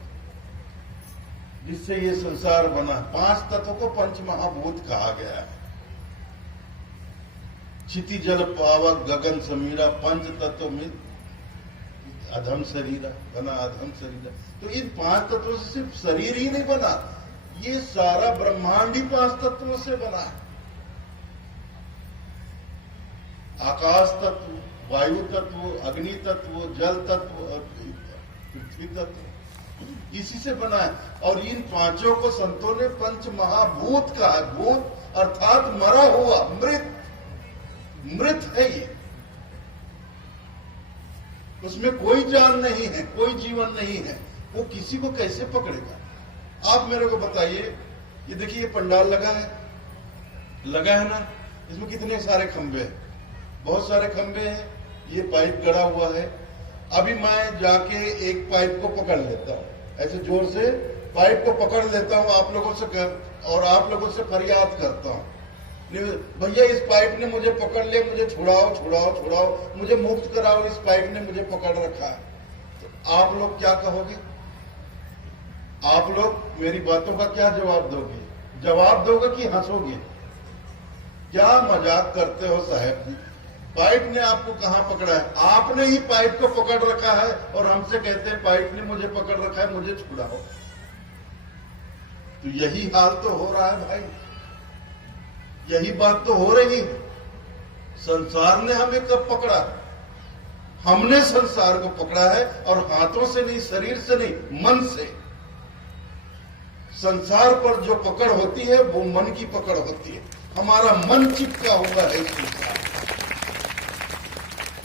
जिससे ये संसार बना। 5 तत्व को पंच महाभूत कहा गया है। क्षिति जल पावक गगन समीरा, पंच तत्व में अधम शरीरा बना, अधम शरीरा। तो इन 5 तत्वों से सिर्फ शरीर ही नहीं बना, ये सारा ब्रह्मांड ही 5 तत्वों से बना है। आकाश तत्व, वायु तत्व, अग्नि तत्व, जल तत्व और पृथ्वी तत्व, इसी से बना है। और इन 5 को संतों ने पंच महाभूत कहा है। भूत अर्थात मरा हुआ, मृत, मृत है ये, उसमें कोई जान नहीं है, कोई जीवन नहीं है, वो किसी को कैसे पकड़ेगा। आप मेरे को बताइए, ये देखिए ये पंडाल लगा है ना, इसमें कितने सारे खंबे हैं, बहुत सारे खंबे हैं, ये पाइप गड़ा हुआ है। अभी मैं जाके एक पाइप को पकड़ लेता हूं, ऐसे जोर से पाइप को पकड़ लेता हूं, आप लोगों से और आप लोगों से फरियाद करता हूं, भैया इस पाइप ने मुझे पकड़ लिया, मुझे छुड़ाओ छुड़ाओ छुड़ाओ, मुझे मुक्त कराओ, इस पाइप ने मुझे पकड़ रखा है। तो आप लोग क्या कहोगे? आप लोग मेरी बातों का क्या जवाब दोगे? जवाब दोगे कि हंसोगे? क्या मजाक करते हो साहब जी, पाइप ने आपको कहां पकड़ा है? आपने ही पाइप को पकड़ रखा है और हमसे कहते हैं पाइप ने मुझे पकड़ रखा है, मुझे छुड़ाओ। तो यही हाल तो हो रहा है भाई, यही बात तो हो रही है। संसार ने हमें कब पकड़ा? हमने संसार को पकड़ा है, और हाथों से नहीं, शरीर से नहीं, मन से। संसार पर जो पकड़ होती है वो मन की पकड़ होती है। हमारा मन चिपका हुआ है इस संसार।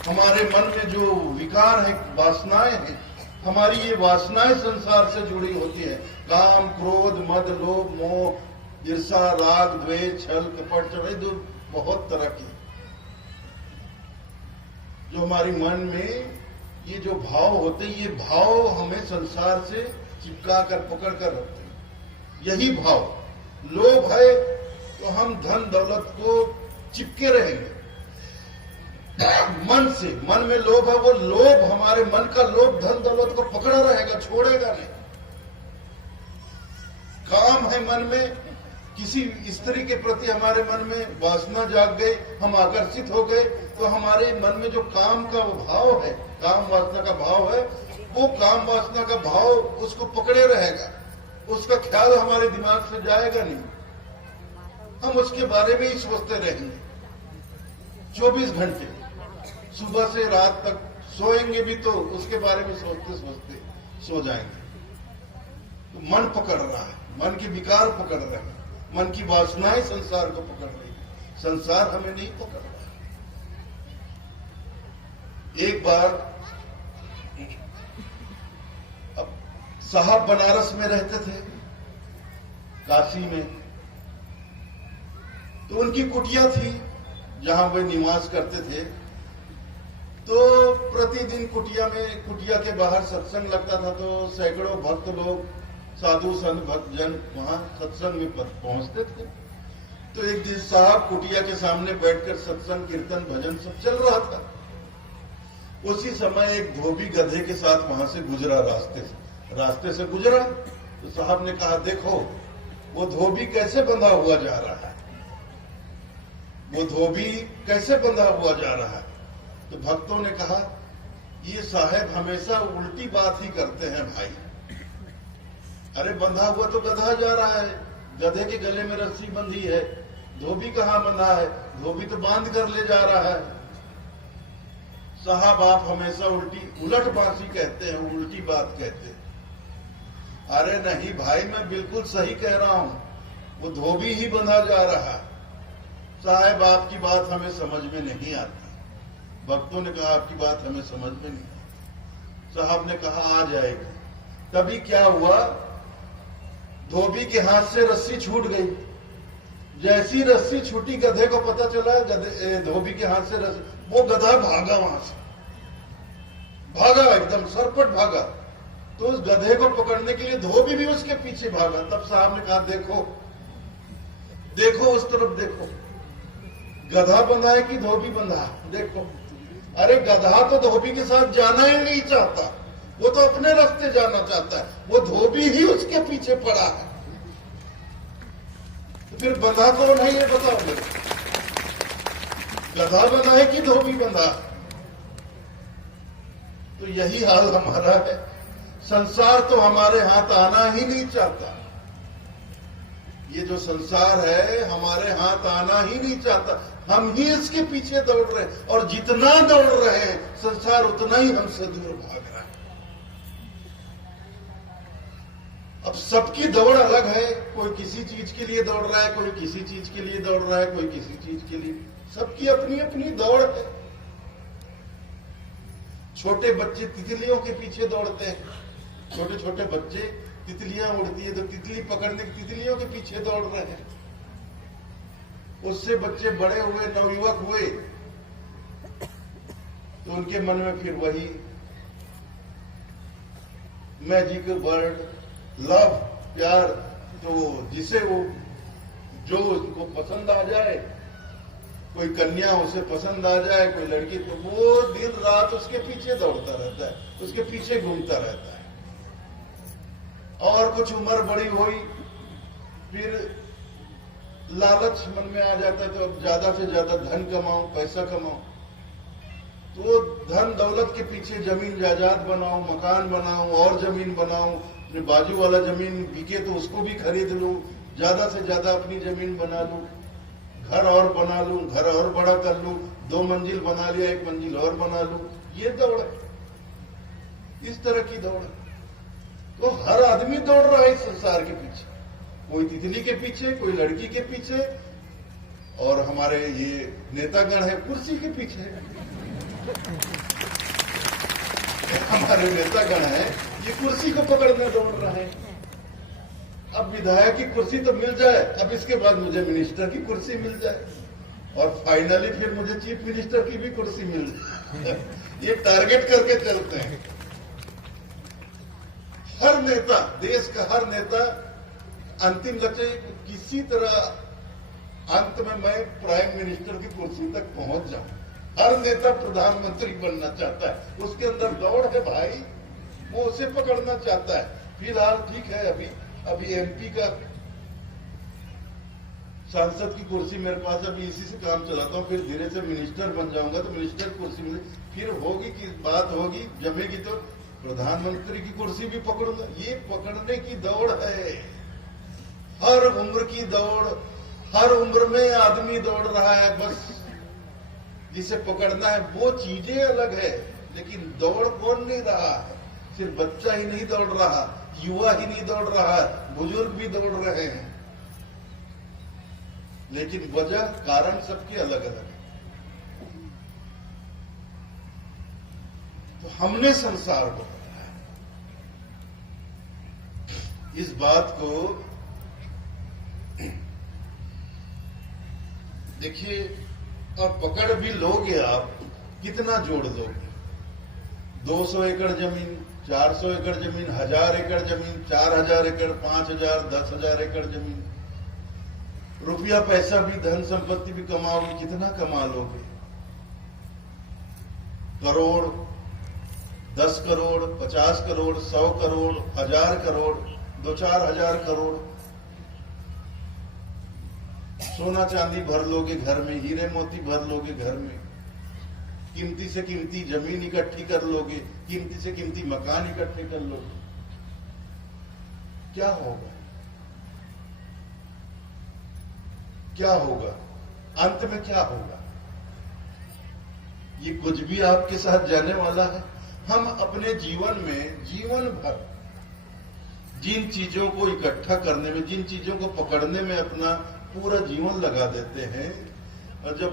हमारे मन में जो विकार है, वासनाएं हैं, हमारी ये वासनाएं संसार से जुड़ी होती है। काम, क्रोध, मद, लोभ, मोह, ईर्षा, राग, द्वेष, छल, कपट, जो बहुत तरह की, जो हमारी मन में ये जो भाव होते हैं, ये भाव हमें संसार से चिपका कर, पकड़ कर रखते हैं। यही भाव, लोभ है तो हम धन दौलत को चिपके रहेंगे मन से। मन में लोभ है, वो लोभ, हमारे मन का लोभ धन दौलत को पकड़ा रहेगा, छोड़ेगा नहीं। काम है मन में, किसी स्त्री के प्रति हमारे मन में वासना जाग गई, हम आकर्षित हो गए, तो हमारे मन में जो काम का वो भाव है, काम वासना का भाव है, वो काम वासना का भाव उसको पकड़े रहेगा, उसका ख्याल हमारे दिमाग से जाएगा नहीं, हम उसके बारे में ही सोचते रहेंगे 24 घंटे, सुबह से रात तक। सोएंगे भी तो उसके बारे में सोचते सोचते सो जाएंगे। तो मन पकड़ रहा है, मन के विकार पकड़ रहे हैं, मन की वासनाएं संसार को पकड़ रही है, संसार हमें नहीं पकड़ रहा। एक बार अब साहब बनारस में रहते थे, काशी में, तो उनकी कुटिया थी जहां वे निवास करते थे। तो प्रतिदिन कुटिया के बाहर सत्संग लगता था, तो सैकड़ों भक्त लोग, साधु संत भक्तजन वहां सत्संग में पहुंचते थे। तो एक दिन साहब कुटिया के सामने बैठकर सत्संग, कीर्तन, भजन सब चल रहा था। उसी समय एक धोबी गधे के साथ वहां से गुजरा रास्ते से। रास्ते से गुजरा तो साहब ने कहा, देखो वो धोबी कैसे बंधा हुआ जा रहा है, वो धोबी कैसे बंधा हुआ जा रहा है। तो भक्तों ने कहा, ये साहब हमेशा उल्टी बात ही करते हैं भाई। अरे बंधा हुआ तो गधा जा रहा है, गधे के गले में रस्सी बंधी है, धोबी कहां बंधा है, धोबी तो बांध कर ले जा रहा है। साहब आप हमेशा उलट बांसी कहते हैं, उल्टी बात कहते हैं। अरे नहीं भाई, मैं बिल्कुल सही कह रहा हूं, वो धोबी ही बंधा जा रहा है। साहब आपकी बात हमें समझ में नहीं आती। भक्तों ने कहा, आपकी बात हमें समझ में नहीं आती। साहब ने कहा, आ जाएगी। तभी क्या हुआ, धोबी के हाथ से रस्सी छूट गई। जैसी रस्सी छूटी, गधे को पता चला धोबी के हाथ से रस्सी, वो गधा भागा, वहां से भागा, एकदम सरपट भागा। तो उस गधे को पकड़ने के लिए धोबी भी उसके पीछे भागा। तब साहब ने कहा, देखो देखो उस तरफ देखो, गधा बंधा है कि धोबी बंधा है, देखो। अरे गधा तो धोबी के साथ जाना ही नहीं चाहता, वो तो अपने रास्ते जाना चाहता है, वो धोबी ही उसके पीछे पड़ा है। तो फिर बंधा तो नहीं है, बताओ मेरे, गधा बंधा है कि धोबी बंधा है? तो यही हाल हमारा है। संसार तो हमारे हाथ आना ही नहीं चाहता। ये जो संसार है हमारे हाथ आना ही नहीं चाहता, हम ही इसके पीछे दौड़ रहे हैं, और जितना दौड़ रहे हैं संसार उतना ही हमसे दूर भाग रहा है। अब सबकी दौड़ अलग है, कोई किसी चीज के लिए दौड़ रहा है, कोई किसी चीज के लिए दौड़ रहा है, कोई किसी चीज के लिए, सबकी अपनी अपनी दौड़ है। छोटे बच्चे तितलियों के पीछे दौड़ते हैं, छोटे छोटे बच्चे, तितलियां उड़ती है तो तितली पकड़ने के तितलियों के पीछे दौड़ रहे हैं। उससे बच्चे बड़े हुए, नवयुवक हुए, तो उनके मन में फिर वही मैजिकल वर्ड लव, प्यार, तो जिसे वो जो उनको पसंद आ जाए, कोई कन्या उसे पसंद आ जाए, कोई लड़की, तो वो दिन रात उसके पीछे दौड़ता रहता है, उसके पीछे घूमता रहता है। और कुछ उम्र बड़ी हुई, फिर लालच मन में आ जाता है, तो अब ज्यादा से ज्यादा धन कमाऊं, पैसा कमाऊं, तो धन दौलत के पीछे जमीन जायदाद बनाऊं, मकान बनाऊं, और जमीन बनाऊं, अपने बाजू वाला जमीन बिके तो उसको भी खरीद लूं, ज्यादा से ज्यादा अपनी जमीन बना लूं, घर और बना लूं, घर और बड़ा कर लूं, 2 मंजिल बना लिया, 1 मंजिल और बना लूं। ये दौड़ है, इस तरह की दौड़ है। तो हर आदमी दौड़ रहा है इस संसार के पीछे, कोई तितली के पीछे, कोई लड़की के पीछे, और हमारे ये नेतागण है कुर्सी के पीछे। हमारे नेतागण है ये कुर्सी को पकड़ने दौड़ रहे हैं। अब विधायक की कुर्सी तो मिल जाए, अब इसके बाद मुझे मिनिस्टर की कुर्सी मिल जाए, और फाइनली फिर मुझे चीफ मिनिस्टर की भी कुर्सी मिल जाए। ये टारगेट करके चलते हैं। हर नेता, देश का हर नेता अंतिम लक्ष्य किसी तरह अंत में मैं प्राइम मिनिस्टर की कुर्सी तक पहुंच जाऊं। हर नेता प्रधानमंत्री बनना चाहता है, उसके अंदर दौड़ है भाई, वो उसे पकड़ना चाहता है। फिलहाल ठीक है, अभी एमपी का सांसद की कुर्सी मेरे पास, अभी इसी से काम चलाता हूँ, फिर धीरे से मिनिस्टर बन जाऊंगा तो मिनिस्टर कुर्सी मिले, फिर होगी कि बात होगी, जमेगी तो प्रधानमंत्री की कुर्सी भी पकड़ूंगा। ये पकड़ने की दौड़ है, हर उम्र की दौड़, हर उम्र में आदमी दौड़ रहा है। बस जिसे पकड़ना है वो चीजें अलग है, लेकिन दौड़ कौन नहीं रहा है। सिर्फ बच्चा ही नहीं दौड़ रहा, युवा ही नहीं दौड़ रहा है, बुजुर्ग भी दौड़ रहे हैं, लेकिन वजह कारण सबके अलग अलग है। तो हमने संसार को पकड़ा है। इस बात को देखिए, और पकड़ भी लोगे आप, कितना जोड़ लोगे? 200 एकड़ जमीन, 400 एकड़ जमीन, 1000 एकड़ जमीन, 4000 एकड़, 5000, 10,000 एकड़ जमीन, रुपया पैसा भी, धन संपत्ति भी कमाओगे, कितना कमा लोगे? करोड़, 10 करोड़, 50 करोड़, 100 करोड़, 1000 करोड़, 2-4 हजार करोड़ सोना चांदी भर लोगे घर में, हीरे मोती भर लोगे घर में, कीमती से कीमती जमीन इकट्ठी कर लोगे, कीमती से कीमती मकान इकट्ठे कर लोगे, क्या होगा? क्या होगा? अंत में क्या होगा? ये कुछ भी आपके साथ जाने वाला है। हम अपने जीवन में जीवन भर जिन चीजों को इकट्ठा करने में, जिन चीजों को पकड़ने में अपना पूरा जीवन लगा देते हैं, और जब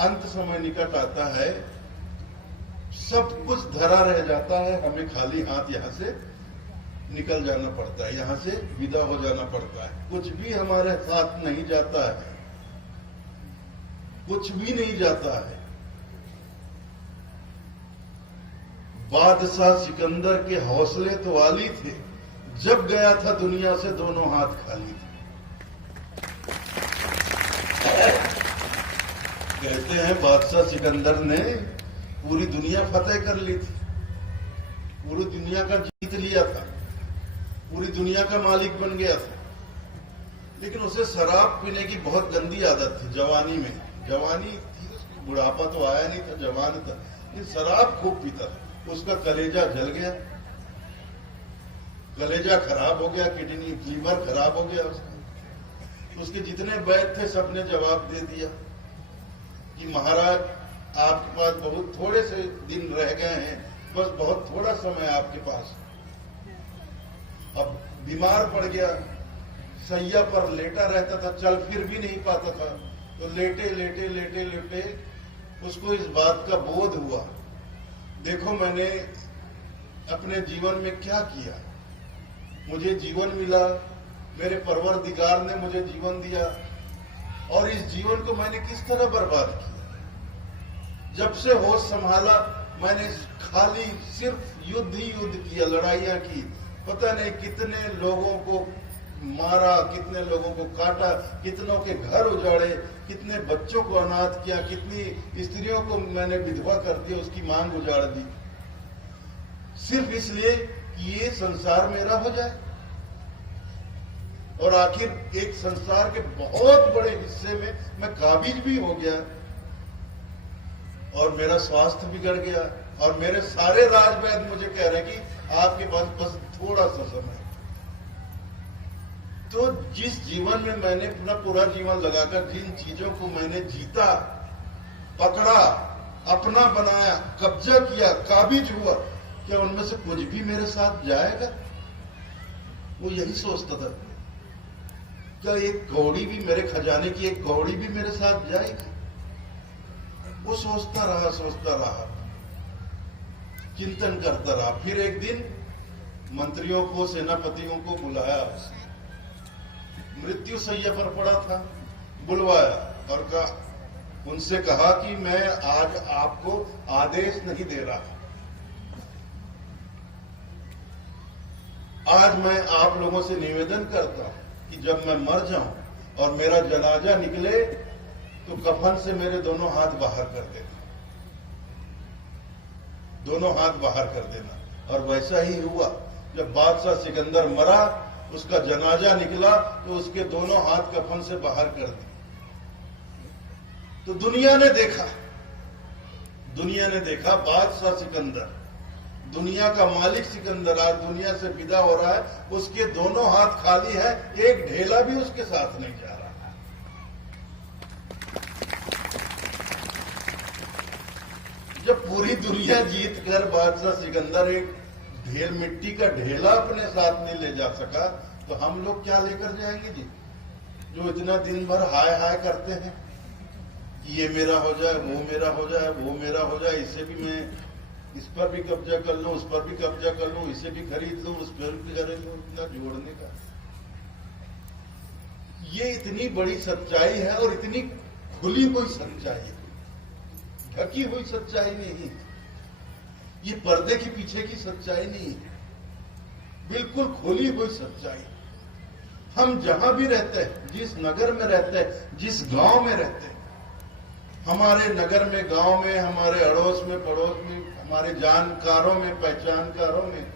अंत समय निकट आता है सब कुछ धरा रह जाता है, हमें खाली हाथ यहां से निकल जाना पड़ता है, यहां से विदा हो जाना पड़ता है। कुछ भी हमारे साथ नहीं जाता है, कुछ भी नहीं जाता है। बादशाह सिकंदर के हौसले तो वाली थे, जब गया था दुनिया से दोनों हाथ खाली थे। कहते हैं बादशाह सिकंदर ने पूरी दुनिया फतेह कर ली थी, पूरी दुनिया का जीत लिया था, पूरी दुनिया का मालिक बन गया था, लेकिन उसे शराब पीने की बहुत गंदी आदत थी। जवानी में, जवानी थी उसकी, बुढ़ापा तो आया नहीं था, जवान था, लेकिन शराब खूब पीता था। उसका कलेजा जल गया, कलेजा खराब हो गया, किडनी लीवर खराब हो गया उसका। उसके जितने वैद्य थे सबने जवाब दे दिया कि महाराज आपके पास बहुत थोड़े से दिन रह गए हैं, बस बहुत थोड़ा समय आपके पास। अब बीमार पड़ गया, सैया पर लेटा रहता था, चल फिर भी नहीं पाता था, तो लेटे लेटे लेटे लेटे उसको इस बात का बोध हुआ, देखो मैंने अपने जीवन में क्या किया, मुझे जीवन मिला, मेरे परवरदिगार ने मुझे जीवन दिया, और इस जीवन को मैंने किस तरह बर्बाद किया। जब से होश संभाला मैंने खाली सिर्फ युद्ध ही युद्ध किया, लड़ाइयां की, पता नहीं कितने लोगों को मारा, कितने लोगों को काटा, कितनों के घर उजाड़े, कितने बच्चों को अनाथ किया, कितनी स्त्रियों को मैंने विधवा कर दिया, उसकी मांग उजाड़ दी, सिर्फ इसलिए कि ये संसार मेरा हो जाए। और आखिर एक संसार के बहुत बड़े हिस्से में मैं काबिज भी हो गया, और मेरा स्वास्थ्य बिगड़ गया, और मेरे सारे राजवैद्य मुझे कह रहे कि आपके पास बस थोड़ा सा समय। तो जिस जीवन में मैंने अपना पूरा जीवन लगाकर जिन चीजों को मैंने जीता, पकड़ा, अपना बनाया, कब्जा किया, काबिज हुआ, क्या उनमें से कुछ भी मेरे साथ जाएगा? वो यही सोचता था, क्या एक कौड़ी भी, मेरे खजाने की एक कौड़ी भी मेरे साथ जाएगी? वो सोचता रहा, चिंतन करता रहा। फिर एक दिन मंत्रियों को, सेनापतियों को बुलाया, मृत्यु शैया पर पड़ा था, बुलवाया और कहा, उनसे कहा कि मैं आज आपको आदेश नहीं दे रहा, आज मैं आप लोगों से निवेदन करता हूं कि जब मैं मर जाऊं और मेरा जनाजा निकले तो कफन से मेरे दोनों हाथ बाहर कर देना, दोनों हाथ बाहर कर देना। और वैसा ही हुआ, जब बादशाह सिकंदर मरा, उसका जनाजा निकला तो उसके दोनों हाथ कफन से बाहर कर दिए। तो दुनिया ने देखा बादशाह सिकंदर, दुनिया का मालिक सिकंदर आज दुनिया से विदा हो रहा है, उसके दोनों हाथ खाली है, एक ढेला भी उसके साथ नहीं जा रहा। जब पूरी दुनिया जीत कर बादशाह सिकंदर एक ढेर मिट्टी का ढेला अपने साथ नहीं ले जा सका, तो हम लोग क्या लेकर जाएंगे जी, जो इतना दिन भर हाय हाय करते हैं कि ये मेरा हो जाए, वो मेरा हो जाए, वो मेरा हो जाए, इसे भी मैं, इस पर भी कब्जा कर लूं, उस पर भी कब्जा कर लूं, इसे भी खरीद लूं, उस पर भी खरीद लूं, इतना जोड़ने का। ये इतनी बड़ी सच्चाई है, और इतनी खुली हुई सच्चाई है, ढकी हुई सच्चाई नहीं, ये पर्दे के पीछे की सच्चाई नहीं है, बिल्कुल खुली हुई सच्चाई। हम जहां भी रहते हैं, जिस नगर में रहते हैं, जिस गांव में रहते हैं, हमारे नगर में, गांव में, हमारे अड़ोस में, पड़ोस में हमारे जानकारों में, पहचानकारों में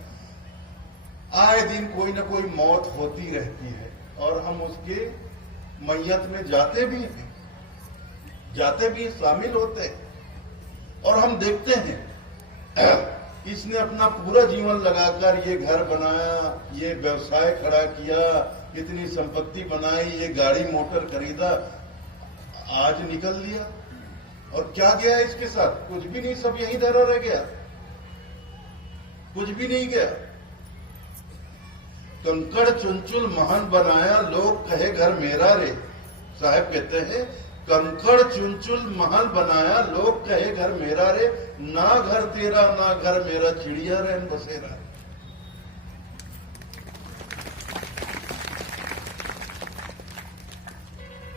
आए दिन कोई ना कोई मौत होती रहती है और हम उसके मैयत में जाते भी हैं, शामिल होते हैं। और हम देखते हैं इसने अपना पूरा जीवन लगाकर ये घर बनाया, ये व्यवसाय खड़ा किया, इतनी संपत्ति बनाई, ये गाड़ी मोटर खरीदा, आज निकल लिया। और क्या गया इसके साथ? कुछ भी नहीं, सब यहीं धरा रह गया, कुछ भी नहीं गया। कंकड़ चुनचुल महल बनाया, लोग कहे घर मेरा रे। साहब कहते हैं कंकड़ चुनचुल महल बनाया, लोग कहे घर मेरा रे, ना घर तेरा ना घर मेरा, चिड़िया रैन बसेरा।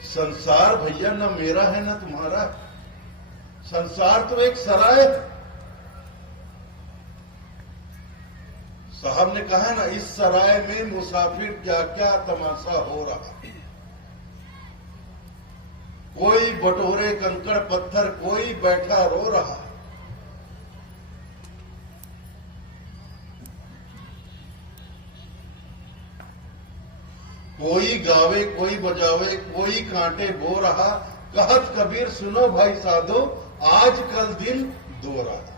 संसार भैया न मेरा है न तुम्हारा, संसार तो एक सराय है। साहब ने कहा है ना, इस सराय में मुसाफिर क्या क्या तमाशा हो रहा। कोई बटोरे कंकड़ पत्थर, कोई बैठा रो रहा। कोई गावे कोई बजावे, कोई कांटे बो रहा। कहत कबीर सुनो भाई साधो, आज कल दिन दो रहा।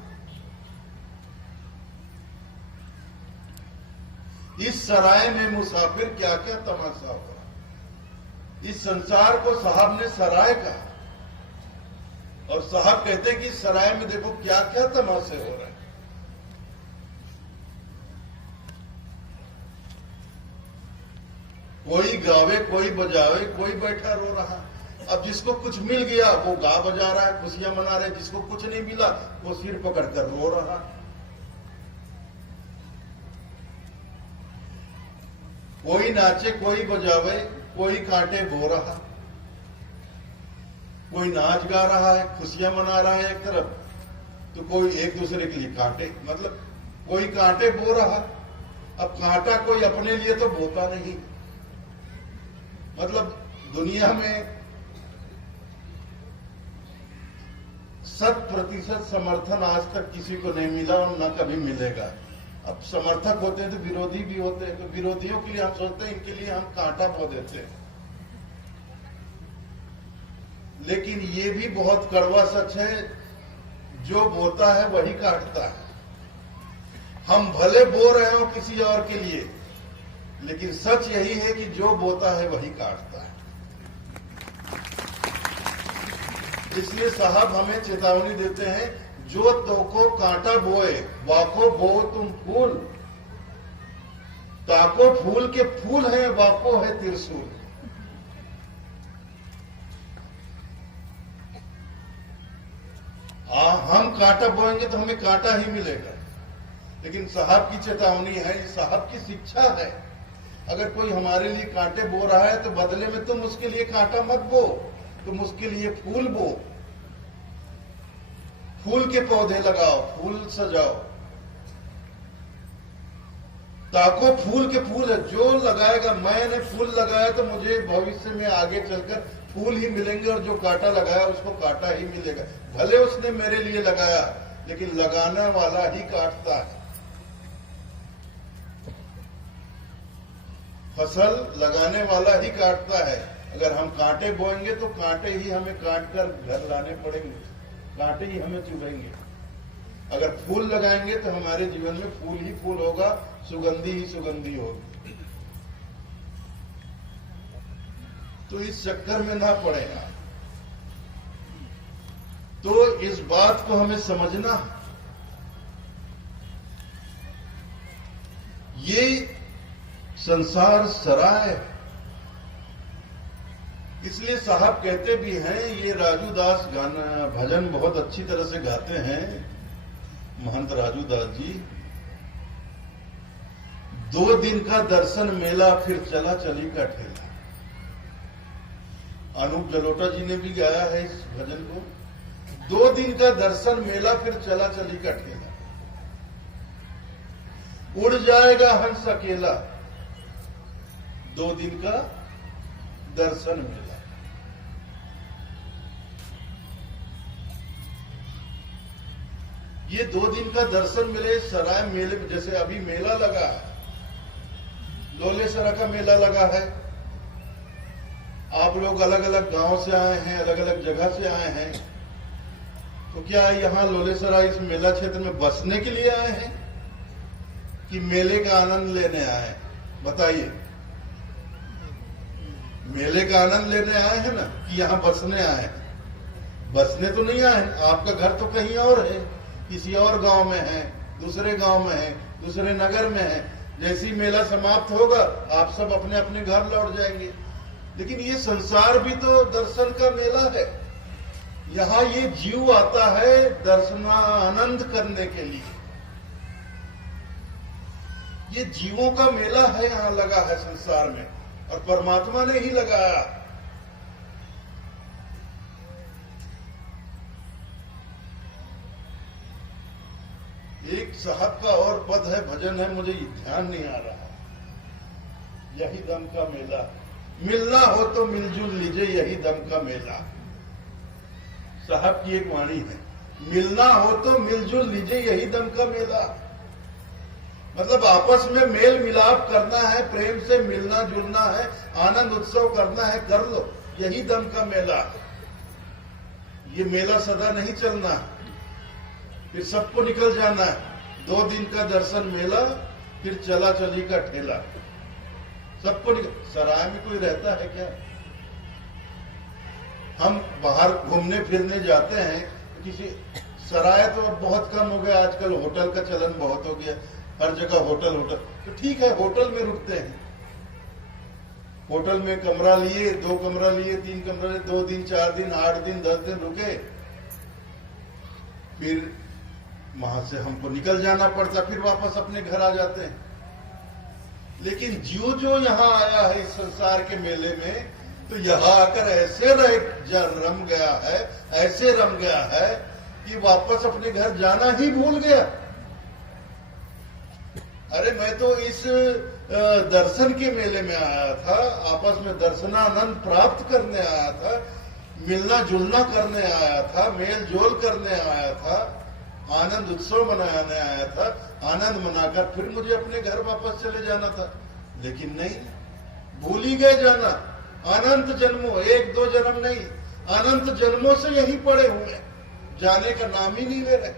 इस सराय में मुसाफिर क्या क्या तमाशा हो रहा। इस संसार को साहब ने सराय कहा और साहब कहते हैं कि इस सराय में देखो क्या क्या तमाशे हो रहे हैं। कोई गावे कोई बजावे, कोई बैठा रो रहा। अब जिसको कुछ मिल गया वो गा बजा रहा है, खुशियां मना रहे। जिसको कुछ नहीं मिला वो सिर पकड़कर रो रहा। कोई नाचे कोई बजावे, कोई कांटे बो रहा। कोई नाच गा रहा है, खुशियां मना रहा है एक तरफ, तो कोई एक दूसरे के लिए कांटे, मतलब कोई कांटे बो रहा। अब कांटा कोई अपने लिए तो बोता नहीं, मतलब दुनिया में 100% समर्थन आज तक किसी को नहीं मिला और न कभी मिलेगा। अब समर्थक होते हैं तो विरोधी भी होते हैं, तो विरोधियों के लिए हम सोचते हैं इनके लिए हम कांटा बो देते हैं। लेकिन ये भी बहुत कड़वा सच है, जो बोता है वही काटता है। हम भले बो रहे हो किसी और के लिए, लेकिन सच यही है कि जो बोता है वही काटता है। इसलिए साहब हमें चेतावनी देते हैं, जो तो को कांटा बोए वाको बो तुम फूल, ताको फूल के फूल है, वाको है त्रिशूल। हम कांटा बोएंगे तो हमें कांटा ही मिलेगा। लेकिन साहब की चेतावनी है, साहब की शिक्षा है, अगर कोई हमारे लिए कांटे बो रहा है तो बदले में तुम उसके लिए कांटा मत बो, तुम उसके लिए फूल बो, फूल के पौधे लगाओ, फूल सजाओ। ताको फूल के फूल है, जो लगाएगा, मैंने फूल लगाया तो मुझे भविष्य में आगे चलकर फूल ही मिलेंगे, और जो कांटा लगाया उसको कांटा ही मिलेगा। भले उसने मेरे लिए लगाया, लेकिन लगाने वाला ही काटता है। फसल लगाने वाला ही काटता है। अगर हम कांटे बोएंगे तो कांटे ही हमें काट कर घर लाने पड़ेंगे, कांटे ही हमें चुभेंगे। अगर फूल लगाएंगे तो हमारे जीवन में फूल ही फूल होगा, सुगंधी ही सुगंधी होगी। तो इस चक्कर में ना पड़ेगा। तो इस बात को हमें समझना, ये संसार सराय। इसलिए साहब कहते भी हैं, ये राजू दास गाना भजन बहुत अच्छी तरह से गाते हैं, महंत राजू दास जी। 2 दिन का दर्शन मेला, फिर चला चली का ठेला। अनूप जलोटा जी ने भी गाया है इस भजन को। 2 दिन का दर्शन मेला, फिर चला चली का ठेला। उड़ जाएगा हंस अकेला, 2 दिन का दर्शन मेला। ये 2 दिन का दर्शन मिले सराय मेले में। जैसे अभी मेला लगा है, लोलेसरा का मेला लगा है, आप लोग अलग अलग गांव से आए हैं, अलग अलग जगह से आए हैं, तो क्या यहाँ लोलेसरा इस मेला क्षेत्र में बसने के लिए आए हैं कि मेले का आनंद लेने आए हैं? बताइए। मेले का आनंद लेने आए हैं ना, कि यहाँ बसने आए हैं? बसने तो नहीं आए हैं। आपका घर तो कहीं और है, किसी और गांव में है, दूसरे गांव में है, दूसरे नगर में है। जैसे ही मेला समाप्त होगा आप सब अपने अपने घर लौट जाएंगे। लेकिन ये संसार भी तो दर्शन का मेला है। यहाँ ये जीव आता है दर्शनानंद करने के लिए। ये जीवों का मेला है, यहाँ लगा है संसार में, और परमात्मा ने ही लगाया। एक साहब का और पद है, भजन है, मुझे ध्यान नहीं आ रहा। यही दम का मेला, मिलना हो तो मिलजुल लीजिए, यही दम का मेला। साहब की एक वाणी है, मिलना हो तो मिलजुल लीजिए, यही दम का मेला। मतलब आपस में मेल मिलाप करना है, प्रेम से मिलना जुलना है, आनंद उत्सव करना है, कर लो, यही दम का मेला। ये मेला सदा नहीं चलना है, फिर सबको निकल जाना है। 2 दिन का दर्शन मेला, फिर चला चली का ठेला, सबको निकल। सराय में कोई रहता है क्या? हम बाहर घूमने फिरने जाते हैं, किसी सराय तो अब बहुत कम हो गया, आजकल होटल का चलन बहुत हो गया, हर जगह होटल होटल। तो ठीक है, होटल में रुकते हैं, होटल में कमरा लिए, 2 कमरा लिए, 3 कमरा लिए, 2 दिन 4 दिन 8 दिन 10 दिन रुके, फिर वहां से हमको निकल जाना पड़ता, फिर वापस अपने घर आ जाते हैं। लेकिन जीव जो यहाँ आया है इस संसार के मेले में, तो यहाँ आकर ऐसे रम गया है, ऐसे रम गया है कि वापस अपने घर जाना ही भूल गया। अरे मैं तो इस दर्शन के मेले में आया था, आपस में दर्शनानंद प्राप्त करने आया था, मिलना जुलना करने आया था, मेल जोल करने आया था, आनंद उत्सव मनाने आया था। आनंद मनाकर फिर मुझे अपने घर वापस चले जाना था, लेकिन नहीं, भूल ही गए जाना। अनंत जन्मों, 1-2 जन्म नहीं, अनंत जन्मों से यहीं पड़े हुए, जाने का नाम ही नहीं ले रहे।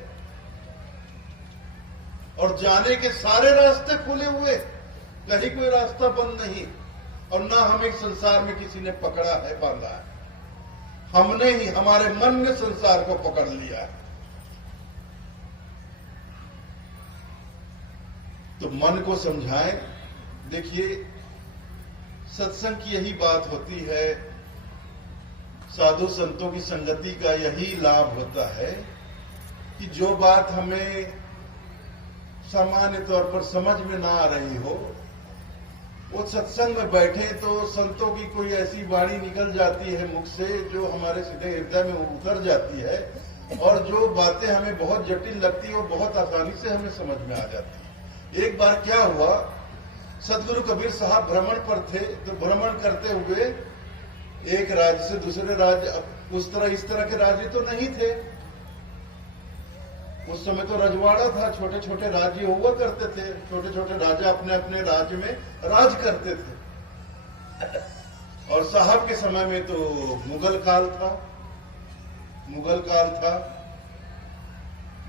और जाने के सारे रास्ते खुले हुए, कहीं कोई रास्ता बंद नहीं। और ना हमें संसार में किसी ने पकड़ा है, बांधा है, हमने ही, हमारे मन ने संसार को पकड़ लिया है। तो मन को समझाएं। देखिए, सत्संग की यही बात होती है, साधु संतों की संगति का यही लाभ होता है कि जो बात हमें सामान्य तौर पर समझ में ना आ रही हो, वो सत्संग में बैठे तो संतों की कोई ऐसी वाणी निकल जाती है मुख से, जो हमारे सीधे हृदय में उतर जाती है, और जो बातें हमें बहुत जटिल लगती है वो बहुत आसानी से हमें समझ में आ जाती है। एक बार क्या हुआ, सदगुरु कबीर साहब भ्रमण पर थे, तो भ्रमण करते हुए एक राज्य से दूसरे राज्य, इस तरह के राज्य तो नहीं थे उस समय, तो रजवाड़ा था, छोटे छोटे राज्य हुआ करते थे, छोटे छोटे राजा अपने अपने राज्य में राज करते थे। और साहब के समय में तो मुगल काल था,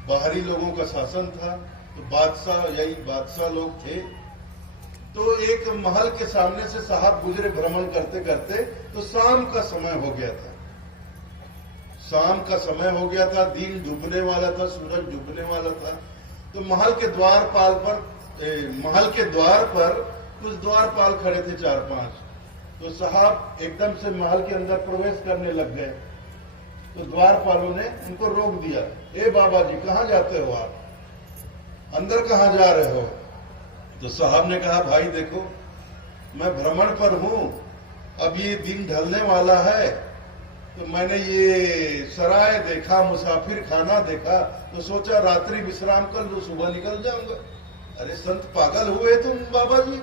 बाहरी लोगों का शासन था, तो बादशाह, यही बादशाह लोग थे। तो एक महल के सामने से साहब गुजरे भ्रमण करते करते, तो शाम का समय हो गया था, शाम का समय हो गया था, दिन डूबने वाला था, सूरज डूबने वाला था। तो महल के द्वार पर कुछ द्वारपाल खड़े थे, 4-5। तो साहब एकदम से महल के अंदर प्रवेश करने लग गए, तो द्वारपालों ने उनको रोक दिया। ए बाबा जी, कहाँ जाते हो आप, अंदर कहाँ जा रहे हो? तो साहब ने कहा, भाई देखो, मैं भ्रमण पर हूं, अब ये दिन ढलने वाला है, तो मैंने ये सराय देखा, मुसाफिर खाना देखा, तो सोचा रात्रि विश्राम कर लूं, सुबह निकल जाऊंगा। अरे संत, पागल हुए तुम बाबा जी?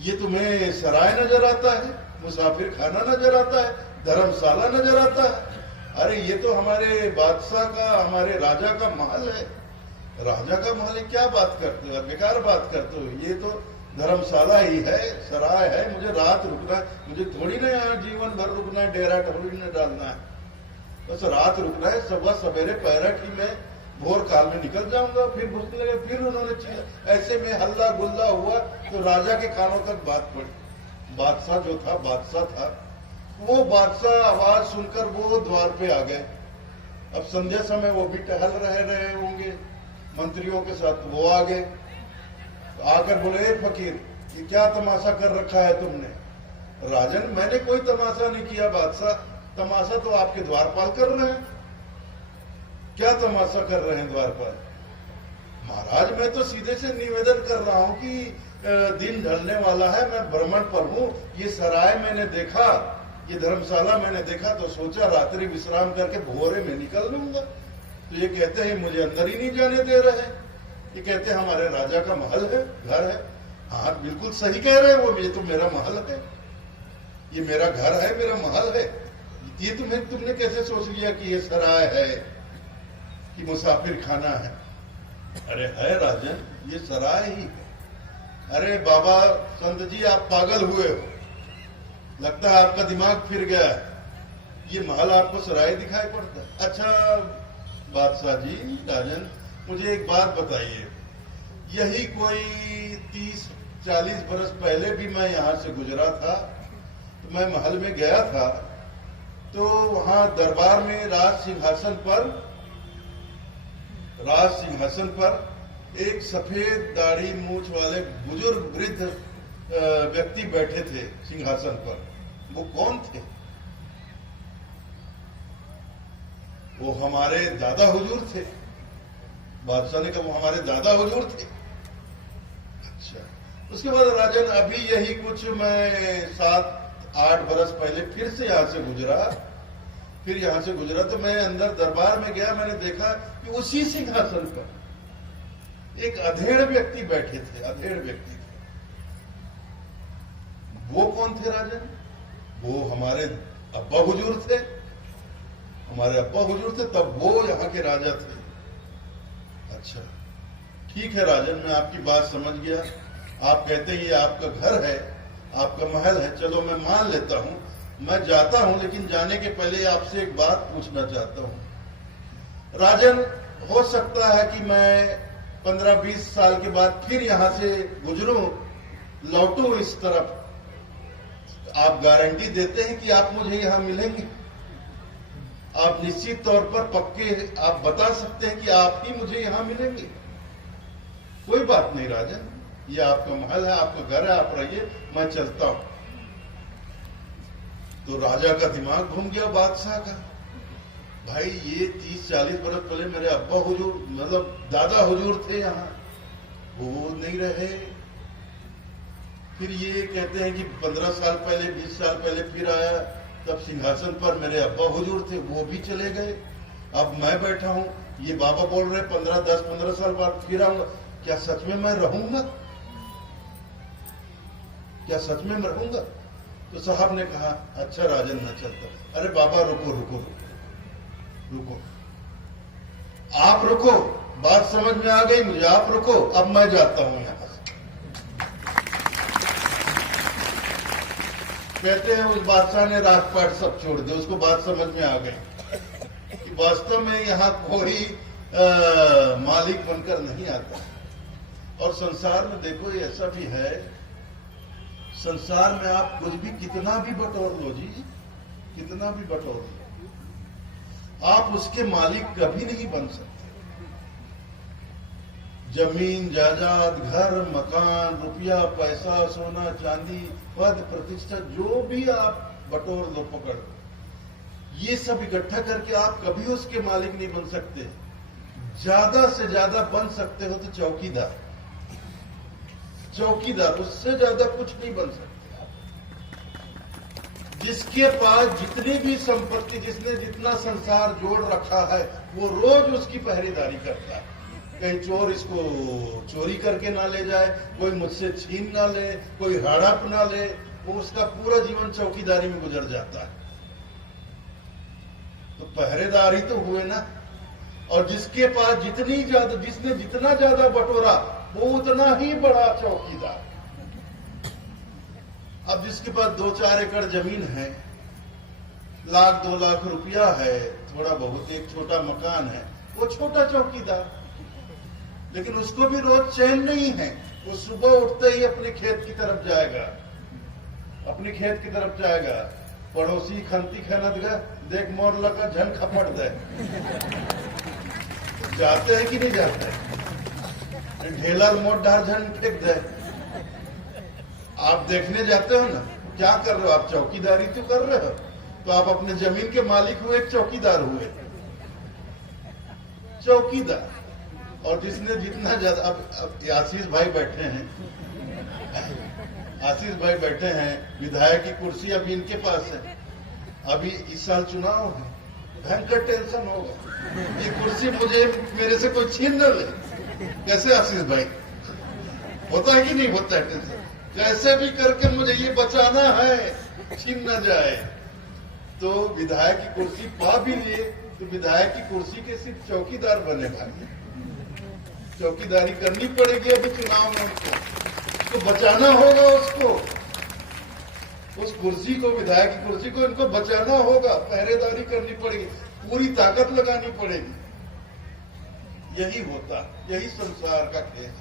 ये तुम्हें सराय नजर आता है, मुसाफिर खाना नजर आता है, धर्मशाला नजर आता है? अरे ये तो हमारे बादशाह का, हमारे राजा का महल है। राजा का महल है, क्या बात करते हो, बेकार बात करते हो। ये तो धर्मशाला ही है, सराय है। मुझे रात रुकना है, मुझे थोड़ी ना यहाँ जीवन भर रुकना है, डेरा थोड़ी ना डालना है। बस रात रुकना है, सुबह सवेरे पैरट ही में भोर काल में निकल जाऊंगा। फिर घुसने लगे, फिर उन्होंने ऐसे में हल्ला गुल्ला हुआ तो राजा के कानों तक बात पड़ी। बादशाह जो था, बादशाह था, वो बादशाह आवाज सुनकर वो द्वार पे आ गए। अब संध्या समय वो भी टहल रहे होंगे मंत्रियों के साथ, वो आ गए। आकर बोले, ए फकीर, ये क्या तमाशा कर रखा है तुमने? राजन, मैंने कोई तमाशा नहीं किया बादशाह, तमाशा तो आपके द्वारपाल कर रहे हैं। क्या तमाशा कर रहे हैं द्वारपाल? महाराज, मैं तो सीधे से निवेदन कर रहा हूं कि दिन ढलने वाला है, मैं भ्रमण पर हूं, ये सराय मैंने देखा, ये धर्मशाला मैंने देखा, तो सोचा रात्रि विश्राम करके भोरे में निकल लूंगा। तो ये कहते हैं मुझे अंदर ही नहीं जाने दे रहे हैं। ये कहते हैं हमारे राजा का महल है, घर है। हाँ, बिल्कुल सही कह रहे हैं वो, ये तो मेरा महल है, ये मेरा घर है, मेरा महल है। ये तुमने कैसे सोच लिया कि ये सराय है, कि मुसाफिर खाना है? अरे है राजन, ये सराय ही है। अरे बाबा संत जी, आप पागल हुए हो, लगता है आपका दिमाग फिर गया है। ये महल आपको सराय दिखाई पड़ता है? अच्छा बादशाह जी, राजन, मुझे एक बात बताइए, यही कोई 30-40 बरस पहले भी मैं यहाँ से गुजरा था, तो मैं महल में गया था, तो वहां दरबार में राज सिंहासन पर एक सफेद दाढ़ी मूछ वाले बुजुर्ग वृद्ध व्यक्ति बैठे थे सिंहासन पर। वो कौन थे? वो हमारे दादा हुजूर थे। बादशाह ने कहा वो हमारे दादा हुजूर थे। अच्छा, उसके बाद राजन, अभी यही कुछ मैं 7-8 बरस पहले फिर से यहाँ से गुजरा, तो मैं अंदर दरबार में गया, मैंने देखा कि उसी सिंहासन पर एक अधेड़ व्यक्ति बैठे थे, अधेड़ व्यक्ति थे। वो कौन थे राजन? वो हमारे अब्बा हुजूर थे, तब वो यहाँ के राजा थे। अच्छा, ठीक है राजन, मैं आपकी बात समझ गया। आप कहते हैं ये आपका घर है, आपका महल है, चलो मैं मान लेता हूं। मैं जाता हूं, लेकिन जाने के पहले आपसे एक बात पूछना चाहता हूं। राजन, हो सकता है कि मैं 15-20 साल के बाद फिर यहां से गुजरूं, लौटूं इस तरफ। आप गारंटी देते हैं कि आप मुझे यहां मिलेंगे? आप निश्चित तौर पर पक्के आप बता सकते हैं कि आप ही मुझे यहां मिलेंगे? कोई बात नहीं राजन, ये आपका महल है, आपका घर है, आप रहिए, मैं चलता हूं। तो राजा का दिमाग घूम गया, बादशाह का। भाई, ये 30-40 बरस पहले मेरे अब्बा हुजूर, मतलब दादा हुजूर थे यहाँ, वो नहीं रहे। फिर ये कहते हैं कि 15 साल पहले, 20 साल पहले फिर आया, तब सिंहासन पर मेरे अब्बा हुजूर थे, वो भी चले गए। अब मैं बैठा हूं, ये बाबा बोल रहे 10-15 साल बाद फिर आऊंगा। क्या सच में मैं रहूंगा? क्या सच में मैं रहूंगा? तो साहब ने कहा, अच्छा राजन, मैं चलता। अरे बाबा, रुको, आप रुको, बात समझ में आ गई मुझे, आप रुको, अब मैं जाता हूं यहां से। कहते हैं उस बादशाह ने राजपाट सब छोड़ दिया, उसको बात समझ में आ गई कि वास्तव में यहाँ कोई मालिक बनकर नहीं आता। और संसार में देखो, ये ऐसा भी है, संसार में आप कुछ भी कितना भी बटोर लो जी, कितना भी बटोर लो, आप उसके मालिक कभी नहीं बन सकते। जमीन जायदाद, घर मकान, रुपया पैसा, सोना चांदी, पद प्रतिष्ठा, जो भी आप बटोर लो, पकड़ लो, ये सब इकट्ठा करके आप कभी उसके मालिक नहीं बन सकते। ज्यादा से ज्यादा बन सकते हो तो चौकीदार, उससे ज्यादा कुछ नहीं बन सकते। जिसके पास जितनी भी संपत्ति, जिसने जितना संसार जोड़ रखा है, वो रोज उसकी पहरेदारी करता है। कहीं चोर इसको चोरी करके ना ले जाए, कोई मुझसे छीन ना ले, कोई हड़प ना ले, वो उसका पूरा जीवन चौकीदारी में गुजर जाता है। तो पहरेदार ही तो हुए ना। और जिसके पास जिसने जितना ज्यादा बटोरा वो उतना ही बड़ा चौकीदार। अब जिसके पास 2-4 एकड़ जमीन है, 1-2 लाख रुपया है, थोड़ा बहुत एक छोटा मकान है, वो छोटा चौकीदार। लेकिन उसको भी रोज चैन नहीं है। वो सुबह उठते ही अपने खेत की तरफ जाएगा, पड़ोसी खंती खनत गए, देख मोर लगा झन खपट दे। जाते हैं कि नहीं जाते? ढेला मोर डार झन फेंक दे। आप देखने जाते हो ना, क्या कर रहे हो आप? चौकीदारी तो कर रहे हो। तो आप अपने जमीन के मालिक हुए, चौकीदार हुए। चौकीदार। और जिसने जितना ज्यादा, अब आशीष भाई बैठे हैं, विधायक की कुर्सी अभी इनके पास है। अभी इस साल चुनाव है, भयंकर टेंशन होगा, ये कुर्सी मेरे से कोई छीन न ले। कैसे आशीष भाई? होता है कि नहीं होता है टेंशन? कैसे भी करके मुझे ये बचाना है, छीन न जाए। तो विधायक की कुर्सी पा भी लिए तो विधायक की कुर्सी के सिर्फ चौकीदार बने भाई। चौकीदारी करनी पड़ेगी अभी चुनाव में उसको बचाना होगा। उस कुर्सी को, विधायक की कुर्सी को इनको बचाना होगा, पहरेदारी करनी पड़ेगी, पूरी ताकत लगानी पड़ेगी। यही होता, यही संसार का खेल है।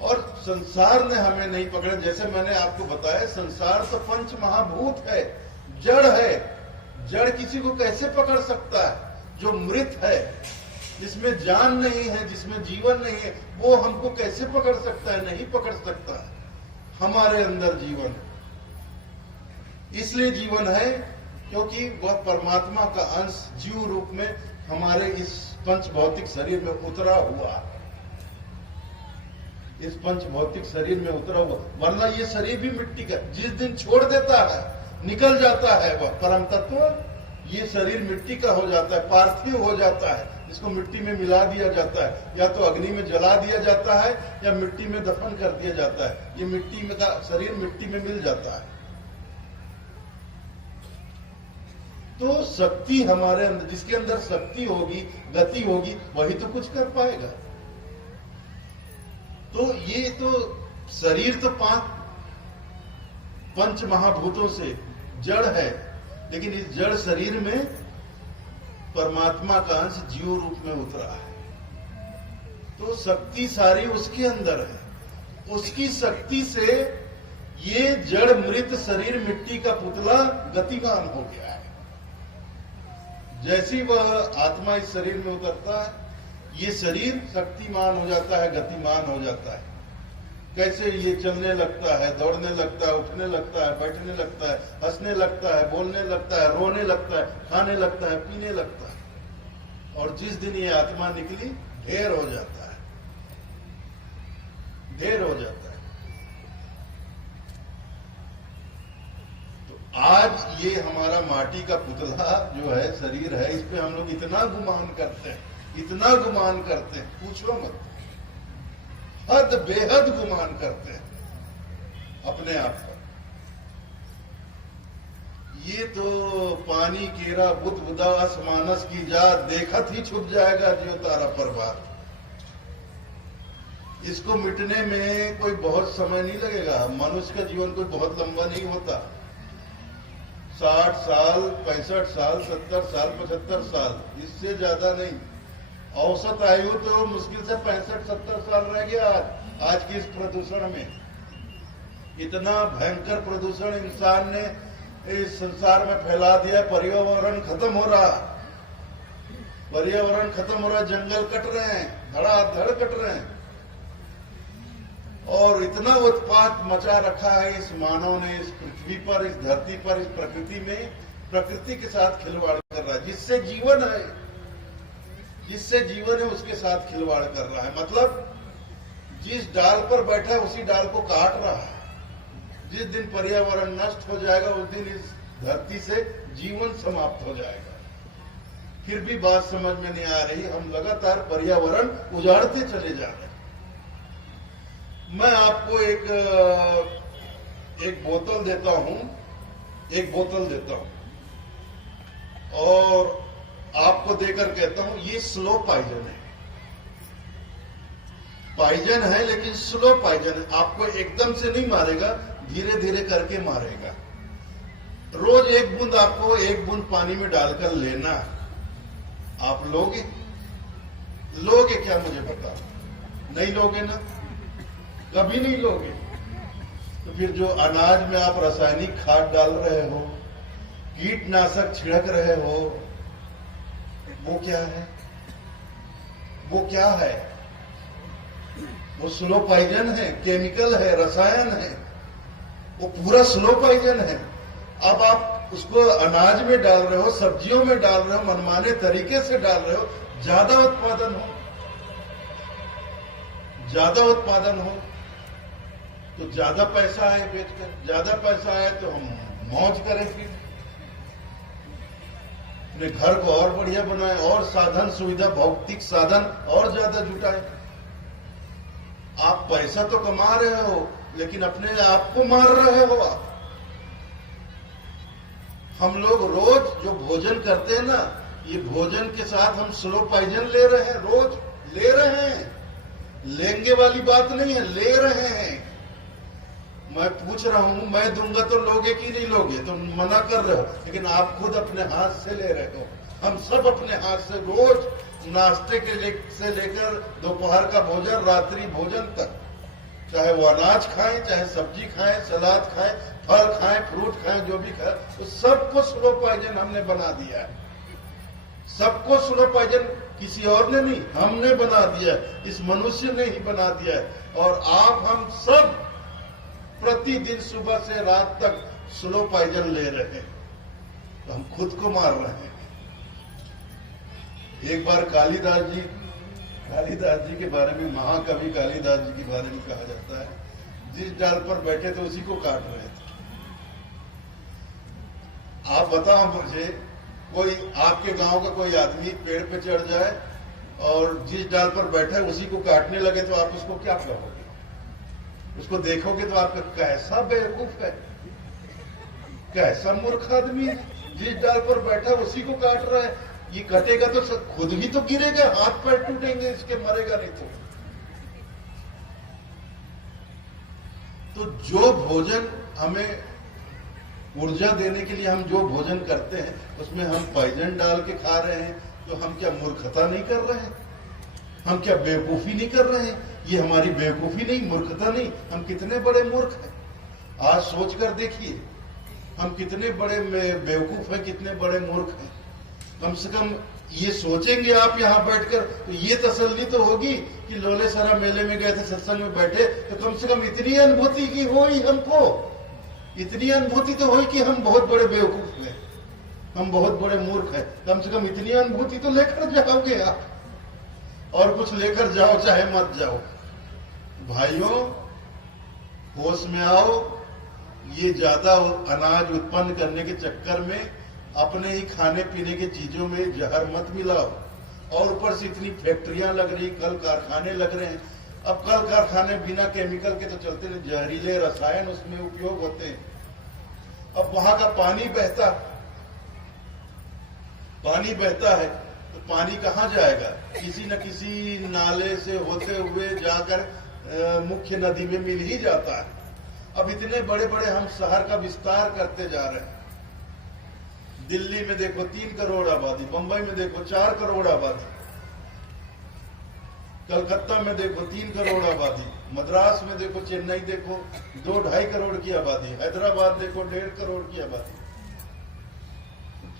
और संसार ने हमें नहीं पकड़ा। जैसे मैंने आपको बताया, संसार तो पंच महाभूत है, जड़ है। जड़ किसी को कैसे पकड़ सकता है? जो मृत है, जिसमें जान नहीं है, जिसमें जीवन नहीं है, वो हमको कैसे पकड़ सकता है? नहीं पकड़ सकता। हमारे अंदर जीवन है। इसलिए जीवन है क्योंकि वह परमात्मा का अंश जीव रूप में हमारे इस पंच भौतिक शरीर में उतरा हुआ, इस पंच भौतिक शरीर में उतरा हुआ। वरना ये शरीर भी मिट्टी का, जिस दिन छोड़ देता है, निकल जाता है वह परम तत्व, ये शरीर मिट्टी का हो जाता है, पार्थिव हो जाता है। इसको मिट्टी में मिला दिया जाता है, या तो अग्नि में जला दिया जाता है या मिट्टी में दफन कर दिया जाता है। ये मिट्टी में का शरीर मिट्टी में मिल जाता है। तो शक्ति हमारे अंदर, जिसके अंदर शक्ति होगी, गति होगी, वही तो कुछ कर पाएगा। तो ये तो शरीर तो पंच महाभूतों से जड़ है, लेकिन इस जड़ शरीर में परमात्मा का अंश जीव रूप में उतरा है। तो शक्ति सारी उसके अंदर है। उसकी शक्ति से ये जड़ मृत शरीर मिट्टी का पुतला गतिमान हो गया है। जैसी वह आत्मा इस शरीर में उतरता है, ये शरीर शक्तिमान हो जाता है, गतिमान हो जाता है। कैसे? ये चलने लगता है, दौड़ने लगता है, उठने लगता है, बैठने लगता है, हंसने लगता है, बोलने लगता है, रोने लगता है, खाने लगता है, पीने लगता है। और जिस दिन ये आत्मा निकली, ढेर हो जाता है, ढेर हो जाता है। तो आज ये हमारा माटी का पुतला जो है, शरीर है, इस पे हम लोग इतना गुमान करते हैं, इतना गुमान करते हैं, पूछो मत। हद बेहद गुमान करते हैं अपने आप पर। ये तो पानी केरा बुध बुदास मानस की जात, देखत ही छुप जाएगा जो तारा परवार। इसको मिटने में कोई बहुत समय नहीं लगेगा। मनुष्य का जीवन कोई बहुत लंबा नहीं होता। 60 साल, 65 साल, 70 साल, 75 साल, इससे ज्यादा नहीं। औसत आयु तो मुश्किल से 65-70 साल रह गया आज की इस प्रदूषण में। इतना भयंकर प्रदूषण इंसान ने इस संसार में फैला दिया। पर्यावरण खत्म हो रहा, पर्यावरण खत्म हो रहा, जंगल कट रहे हैं, धड़ाधड़ कट रहे हैं। और इतना उत्पात मचा रखा है इस मानव ने, इस पृथ्वी पर, इस धरती पर, इस प्रकृति में। प्रकृति के साथ खिलवाड़ कर रहा है। जिससे जीवन है, जिससे जीवन है, उसके साथ खिलवाड़ कर रहा है। मतलब जिस डाल पर बैठा है उसी डाल को काट रहा है। जिस दिन पर्यावरण नष्ट हो जाएगा उस दिन इस धरती से जीवन समाप्त हो जाएगा। फिर भी बात समझ में नहीं आ रही, हम लगातार पर्यावरण उजाड़ते चले जा रहे हैं। मैं आपको एक बोतल देता हूं, और आपको देकर कहता हूं ये स्लो पॉइजन है। पॉइजन है लेकिन स्लो पॉइजन है, आपको एकदम से नहीं मारेगा, धीरे धीरे करके मारेगा। रोज एक बूंद, आपको एक बूंद पानी में डालकर लेना। आप लोगे? लोगे क्या मुझे बता? नहीं लोगे ना, कभी नहीं लोगे। तो फिर जो अनाज में आप रासायनिक खाद डाल रहे हो, कीटनाशक छिड़क रहे हो, वो क्या है? वो क्या है? वो स्लो पॉइजन है, केमिकल है, रसायन है, वो पूरा स्लो पॉइजन है। अब आप उसको अनाज में डाल रहे हो, सब्जियों में डाल रहे हो, मनमाने तरीके से डाल रहे हो, ज्यादा उत्पादन हो, ज्यादा उत्पादन हो तो ज्यादा पैसा आए बेचकर, ज्यादा पैसा आए तो हम मौज करें, फिर अपने घर को और बढ़िया बनाए, और साधन सुविधा, भौतिक साधन और ज्यादा जुटाए। आप पैसा तो कमा रहे हो लेकिन अपने आप को मार रहे हो आप। हम लोग रोज जो भोजन करते हैं ना, ये भोजन के साथ हम स्लो पॉइजन ले रहे हैं, रोज ले रहे हैं। लेंगे वाली बात नहीं है, ले रहे हैं। मैं पूछ रहा हूं, मैं दूंगा तो लोगे कि नहीं लोगे? तो मना कर रहे हो, लेकिन आप खुद अपने हाथ से ले रहे हो। हम सब अपने हाथ से रोज नाश्ते से लेकर दोपहर का भोजन, रात्रि भोजन तक, चाहे वो अनाज खाएं, चाहे सब्जी खाएं, सलाद खाएं, फल खाएं, फ्रूट खाएं, जो भी खाएं, तो सबको स्लो पॉइजन हमने बना दिया है। सबको स्लो पॉइजन किसी और ने नहीं, हमने बना दिया है, इस मनुष्य ने ही बना दिया है। और आप, हम सब प्रतिदिन सुबह से रात तक स्लो पॉइजन ले रहे हैं, तो हम खुद को मार रहे हैं। एक बार कालिदास जी के बारे में, महाकवि कालिदास जी के बारे में कहा जाता है, जिस डाल पर बैठे थे उसी को काट रहे थे। आप बताओ मुझे, कोई आपके गांव का कोई आदमी पेड़ पे चढ़ जाए और जिस डाल पर बैठा है उसी को काटने लगे, तो आप उसको क्या कहोगे? उसको देखोगे तो आपका कैसा बेवकूफ है, कैसा मूर्ख आदमी है, जिस डाल पर बैठा उसी को काट रहा है। ये कटेगा तो खुद भी तो गिरेगा, हाथ पैर टूटेंगे इसके, मरेगा नहीं तो जो भोजन हमें ऊर्जा देने के लिए हम जो भोजन करते हैं, उसमें हम पॉइजन डाल के खा रहे हैं, तो हम क्या मूर्खता नहीं कर रहे हैं? हम क्या बेवकूफी नहीं कर रहे हैं? ये हमारी बेवकूफी नहीं, मूर्खता नहीं, हम कितने बड़े मूर्ख हैं। आज सोच कर देखिए, हम कितने बड़े बेवकूफ हैं, कितने बड़े मूर्ख हैं। कम से कम ये सोचेंगे आप यहाँ बैठकर, तो ये तसल्ली तो होगी कि लोलेसरा मेले में गए थे, सत्संग में बैठे, तो कम से कम इतनी अनुभूति की हुई हमको, इतनी अनुभूति तो हुई कि हम बहुत बड़े बेवकूफ हैं, हम बहुत बड़े मूर्ख हैं। कम से कम इतनी अनुभूति तो लेकर जाओगे आप, और कुछ लेकर जाओ चाहे मत जाओ। भाइयों, होश में आओ। ये ज्यादा अनाज उत्पन्न करने के चक्कर में अपने ही खाने पीने की चीजों में जहर मत मिलाओ। और ऊपर से इतनी फैक्ट्रियां लग रही, कल कारखाने लग रहे हैं। अब कल कारखाने बिना केमिकल के तो चलते नहीं, जहरीले रसायन उसमें उपयोग होते हैं। अब वहां का पानी बहता है तो पानी कहाँ जाएगा? किसी न किसी नाले से होते हुए जाकर मुख्य नदी में मिल ही जाता है। अब इतने बड़े बड़े हम शहर का विस्तार करते जा रहे हैं। दिल्ली में देखो 3 करोड़ आबादी, बंबई में देखो 4 करोड़ आबादी, कलकत्ता में देखो 3 करोड़ आबादी, मद्रास में देखो, चेन्नई देखो 2-2.5 करोड़ की आबादी, हैदराबाद देखो 1.5 करोड़ की आबादी,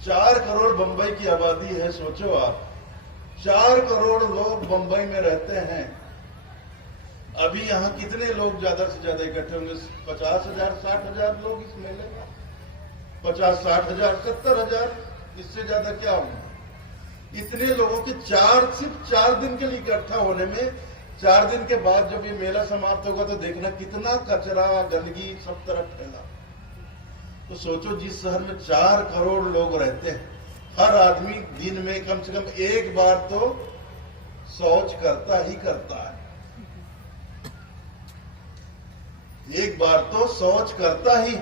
4 करोड़ बंबई की आबादी है। सोचो आप, 4 करोड़ लोग बंबई में रहते हैं। अभी यहाँ कितने लोग ज्यादा से ज्यादा इकट्ठे होंगे? 50,000 60,000 लोग इस मेले में, 50-60,000 70,000, इससे ज्यादा क्या होंगे? इतने लोगों के सिर्फ 4 दिन के लिए इकट्ठा होने में, 4 दिन के बाद जब ये मेला समाप्त होगा तो देखना कितना कचरा, गंदगी सब तरफ फैला। तो सोचो, जिस शहर में 4 करोड़ लोग रहते हैं, हर आदमी दिन में कम से कम एक बार तो शौच करता ही करता है, एक बार तो शौच करता ही।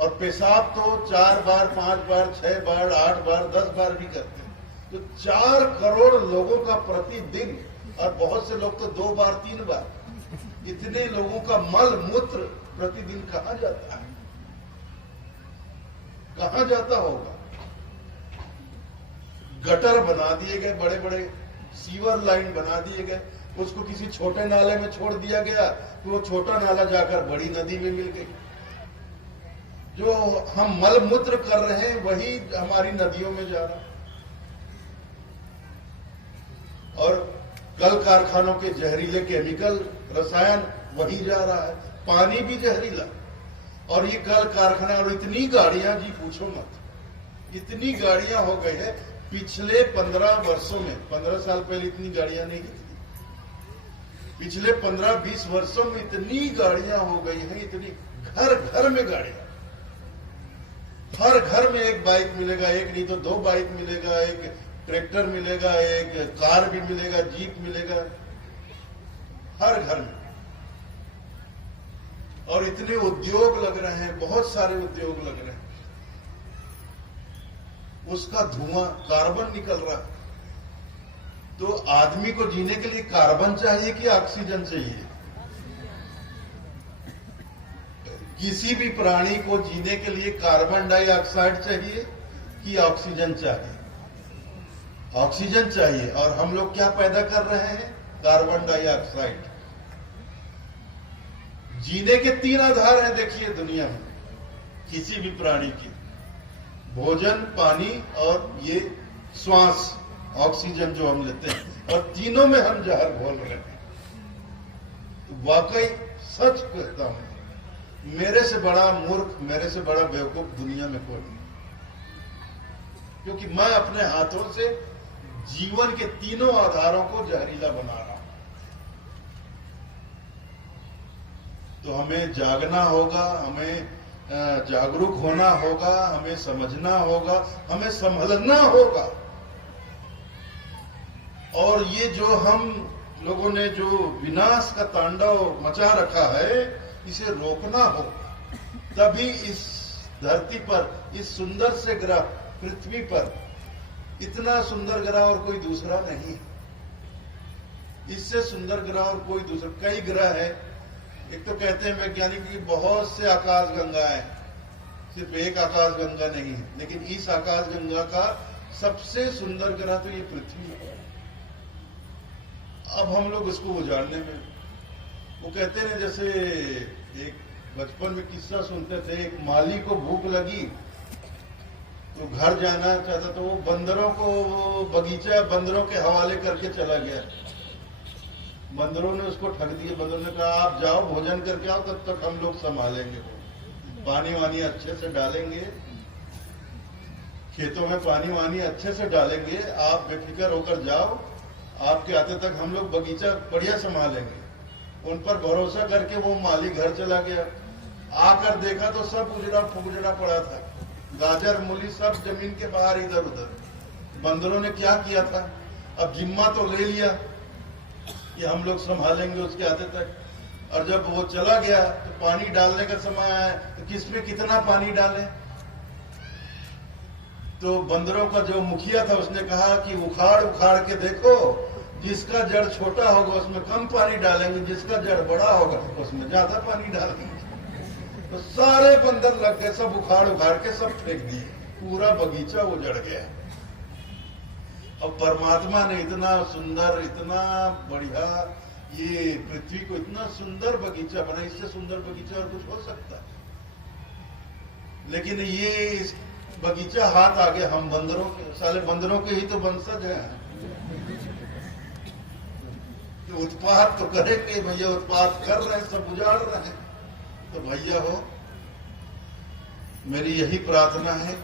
और पेशाब तो 4 बार, 5 बार, 6 बार, 8 बार, 10 बार भी करते हैं। तो 4 करोड़ लोगों का प्रतिदिन, और बहुत से लोग तो 2 बार, 3 बार, इतने लोगों का मल मूत्र प्रतिदिन कहां जाता है? कहां जाता होगा? गटर बना दिए गए, बड़े बड़े सीवर लाइन बना दिए गए, उसको किसी छोटे नाले में छोड़ दिया गया, तो वो छोटा नाला जाकर बड़ी नदी में मिल गई। जो हम मल मूत्र कर रहे हैं वही हमारी नदियों में जा रहा है। और कल कारखानों के जहरीले केमिकल, रसायन वही जा रहा है। पानी भी जहरीला, और ये कल कारखाना, और इतनी गाड़ियां, जी पूछो मत, इतनी गाड़ियां हो गई है। पिछले 15 वर्षों में, 15 साल पहले इतनी गाड़ियां नहीं थी, पिछले 15-20 वर्षों में इतनी गाड़ियां हो गई हैं, इतनी, घर घर में गाड़ियां, हर घर में एक बाइक मिलेगा, एक नहीं तो 2 बाइक मिलेगा, एक ट्रैक्टर मिलेगा, एक कार भी मिलेगा, जीप मिलेगा, हर घर में। और इतने उद्योग लग रहे हैं, बहुत सारे उद्योग लग रहे हैं, उसका धुआं, कार्बन निकल रहा है। तो आदमी को जीने के लिए कार्बन चाहिए कि ऑक्सीजन चाहिए? किसी भी प्राणी को जीने के लिए कार्बन डाइऑक्साइड चाहिए कि ऑक्सीजन चाहिए? ऑक्सीजन चाहिए। और हम लोग क्या पैदा कर रहे हैं? Carbon dioxide. जीने के 3 आधार हैं, देखिए दुनिया में किसी भी प्राणी की: भोजन, पानी और ये श्वास, ऑक्सीजन जो हम लेते हैं। और तीनों में हम जहर घोल रहे हैं। वाकई सच कहता हूं, मेरे से बड़ा मूर्ख, मेरे से बड़ा बेवकूफ दुनिया में कोई नहीं, क्योंकि मैं अपने हाथों से जीवन के तीनों आधारों को जहरीला बना रहा हूं। तो हमें जागना होगा, हमें जागरूक होना होगा, हमें समझना होगा, हमें संभलना होगा। और ये जो हम लोगों ने जो विनाश का तांडव मचा रखा है, इसे रोकना होगा। तभी इस धरती पर, इस सुंदर से ग्रह पृथ्वी पर, इतना सुंदर ग्रह और कोई दूसरा नहीं, इससे सुंदर ग्रह और कोई दूसरा, कई ग्रह है। एक तो कहते हैं वैज्ञानिक कि बहुत से आकाश गंगा है, सिर्फ एक आकाश गंगा नहीं है, लेकिन इस आकाश गंगा का सबसे सुंदर ग्रह तो ये पृथ्वी है। अब हम लोग इसको उजाड़ने में, वो कहते हैं जैसे एक बचपन में किस्सा सुनते थे, एक माली को भूख लगी तो घर जाना चाहता, तो वो बंदरों को, बगीचा बंदरों के हवाले करके चला गया। बंदरों ने उसको ठग दिया। बंदरों ने कहा आप जाओ, भोजन करके आओ, तब तक हम लोग संभालेंगे, पानी वानी अच्छे से डालेंगे, खेतों में पानी वानी अच्छे से डालेंगे, आप बेफिक्र होकर जाओ, आपके आते तक हम लोग बगीचा बढ़िया संभालेंगे। उन पर भरोसा करके वो माली घर चला गया। आकर देखा तो सब उजड़ा फुजड़ा पड़ा था, गाजर मूली सब जमीन के बाहर इधर उधर। बंदरों ने क्या किया था, अब जिम्मा तो ले लिया कि हम लोग संभालेंगे उसके आते तक, और जब वो चला गया तो पानी डालने का समय आया, तो किसमें कितना पानी डालें? तो बंदरों का जो मुखिया था उसने कहा कि उखाड़ उखाड़ के देखो, जिसका जड़ छोटा होगा उसमें कम पानी डालेंगे, जिसका जड़ बड़ा होगा उसमें ज्यादा पानी डालेंगे। तो सारे बंदर लग गए, सब उखाड़ उखाड़ के सब फेंक दिए, पूरा बगीचा उजड़ गया। और परमात्मा ने इतना सुंदर, इतना बढ़िया ये पृथ्वी को इतना सुंदर बगीचा बना, इससे सुंदर बगीचा और कुछ हो सकता है? लेकिन ये इस बगीचा हाथ आगे हम बंदरों के, साले बंदरों के ही तो वंशज हैं। तो उत्पाद तो करेंगे भैया, उत्पाद कर रहे हैं, सब उजाड़ रहे हैं। तो भैया हो, मेरी यही प्रार्थना है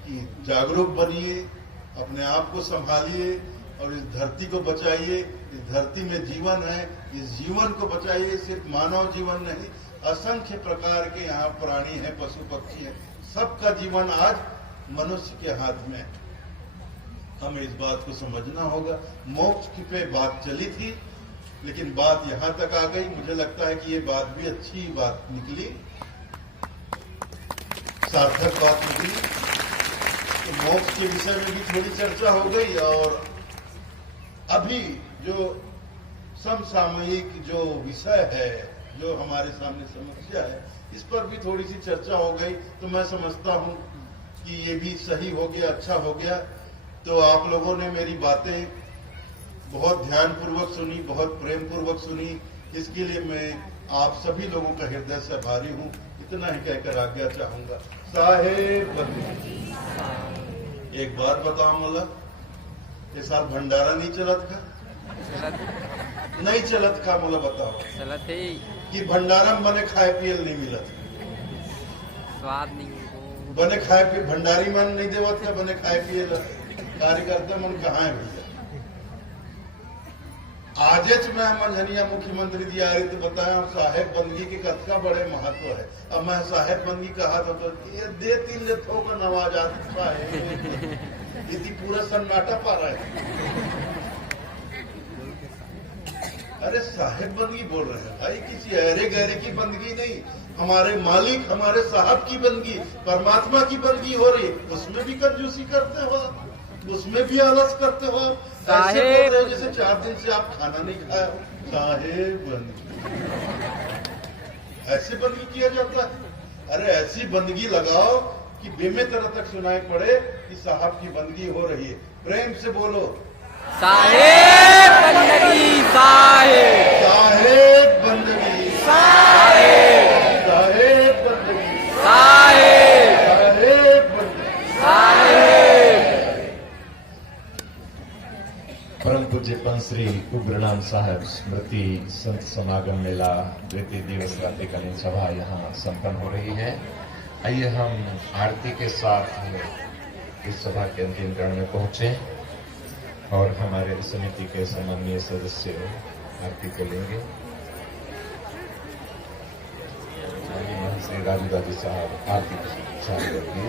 कि जागरूक बनिए, अपने आप को संभालिए और इस धरती को बचाइए। इस धरती में जीवन है, इस जीवन को बचाइए। सिर्फ मानव जीवन नहीं, असंख्य प्रकार के यहाँ प्राणी हैं, पशु पक्षी हैं, सबका जीवन आज मनुष्य के हाथ में है। हमें इस बात को समझना होगा। मोक्ष की पे बात चली थी, लेकिन बात यहाँ तक आ गई। मुझे लगता है कि ये बात भी अच्छी बात निकली। सार्थक बात निकली। तो मोक्ष के विषय में भी थोड़ी चर्चा हो गई और अभी जो समसामयिक जो विषय है, जो हमारे सामने समस्या है, इस पर भी थोड़ी सी चर्चा हो गई। तो मैं समझता हूं कि ये भी सही हो गया, अच्छा हो गया। तो आप लोगों ने मेरी बातें बहुत ध्यानपूर्वक सुनी, बहुत प्रेम पूर्वक सुनी। इसके लिए मैं आप सभी लोगों का हृदय से आभारी हूं। इतना ही कहकर आज्ञा चाहूंगा। साहेब एक बात बताओ मला, ये साल भंडारा नहीं चलत का? नहीं चलत का? मला बताओ। चलत है कि भंडारा में बने खाए पियल नहीं मिलत, स्वाद नहीं बने खाए पिए भंडारी मन नहीं देवत का, बने खाए पिए कार्यकर्ता मन कहाँ है भैया? आजेच मैं मंझनिया मुख्यमंत्री जी आ रही तो बताया साहेब बंदगी के कतका बड़े महत्व है। अब मैं साहेब बंदगी कहा था तो ये दे तीन ले थोक नवाज आती साहेब यदि पूरा सन्नाटा पा रहा है। अरे साहेब बंदगी बोल रहे हैं भाई, किसी अरे गहरे की बंदगी नहीं, हमारे मालिक हमारे साहब की बंदगी, परमात्मा की बंदगी हो रही। उसमें भी कंजूसी करते हो, उसमें भी आलस करते हो, ऐसे बोल रहे हो जैसे 4 दिन से आप खाना नहीं खाए हो। साहेब बंदगी, ऐसे बंदगी किया जाता है? अरे ऐसी बंदगी लगाओ कि बेमे तरह तक सुनाई पड़े कि साहब की बंदगी हो रही है। प्रेम से बोलो साहेब बंदगी, साहेब साहेब बंदगी, साहेब साहेब बंदगी, साहेब साहेब बंदगी। साहेब। परम पूज्य पंश्री उग्रनाम साहब स्मृति संत समागम मेला द्वितीय दिवस रात्रिकालीन सभा यहाँ संपन्न हो रही है। आइए हम आरती के साथ इस सभा के अंतिम चरण में पहुंचे और हमारे समिति के सम्माननीय सदस्य आरती को लेंगे। श्री राजू दादी साहब आरती चालू रखिए।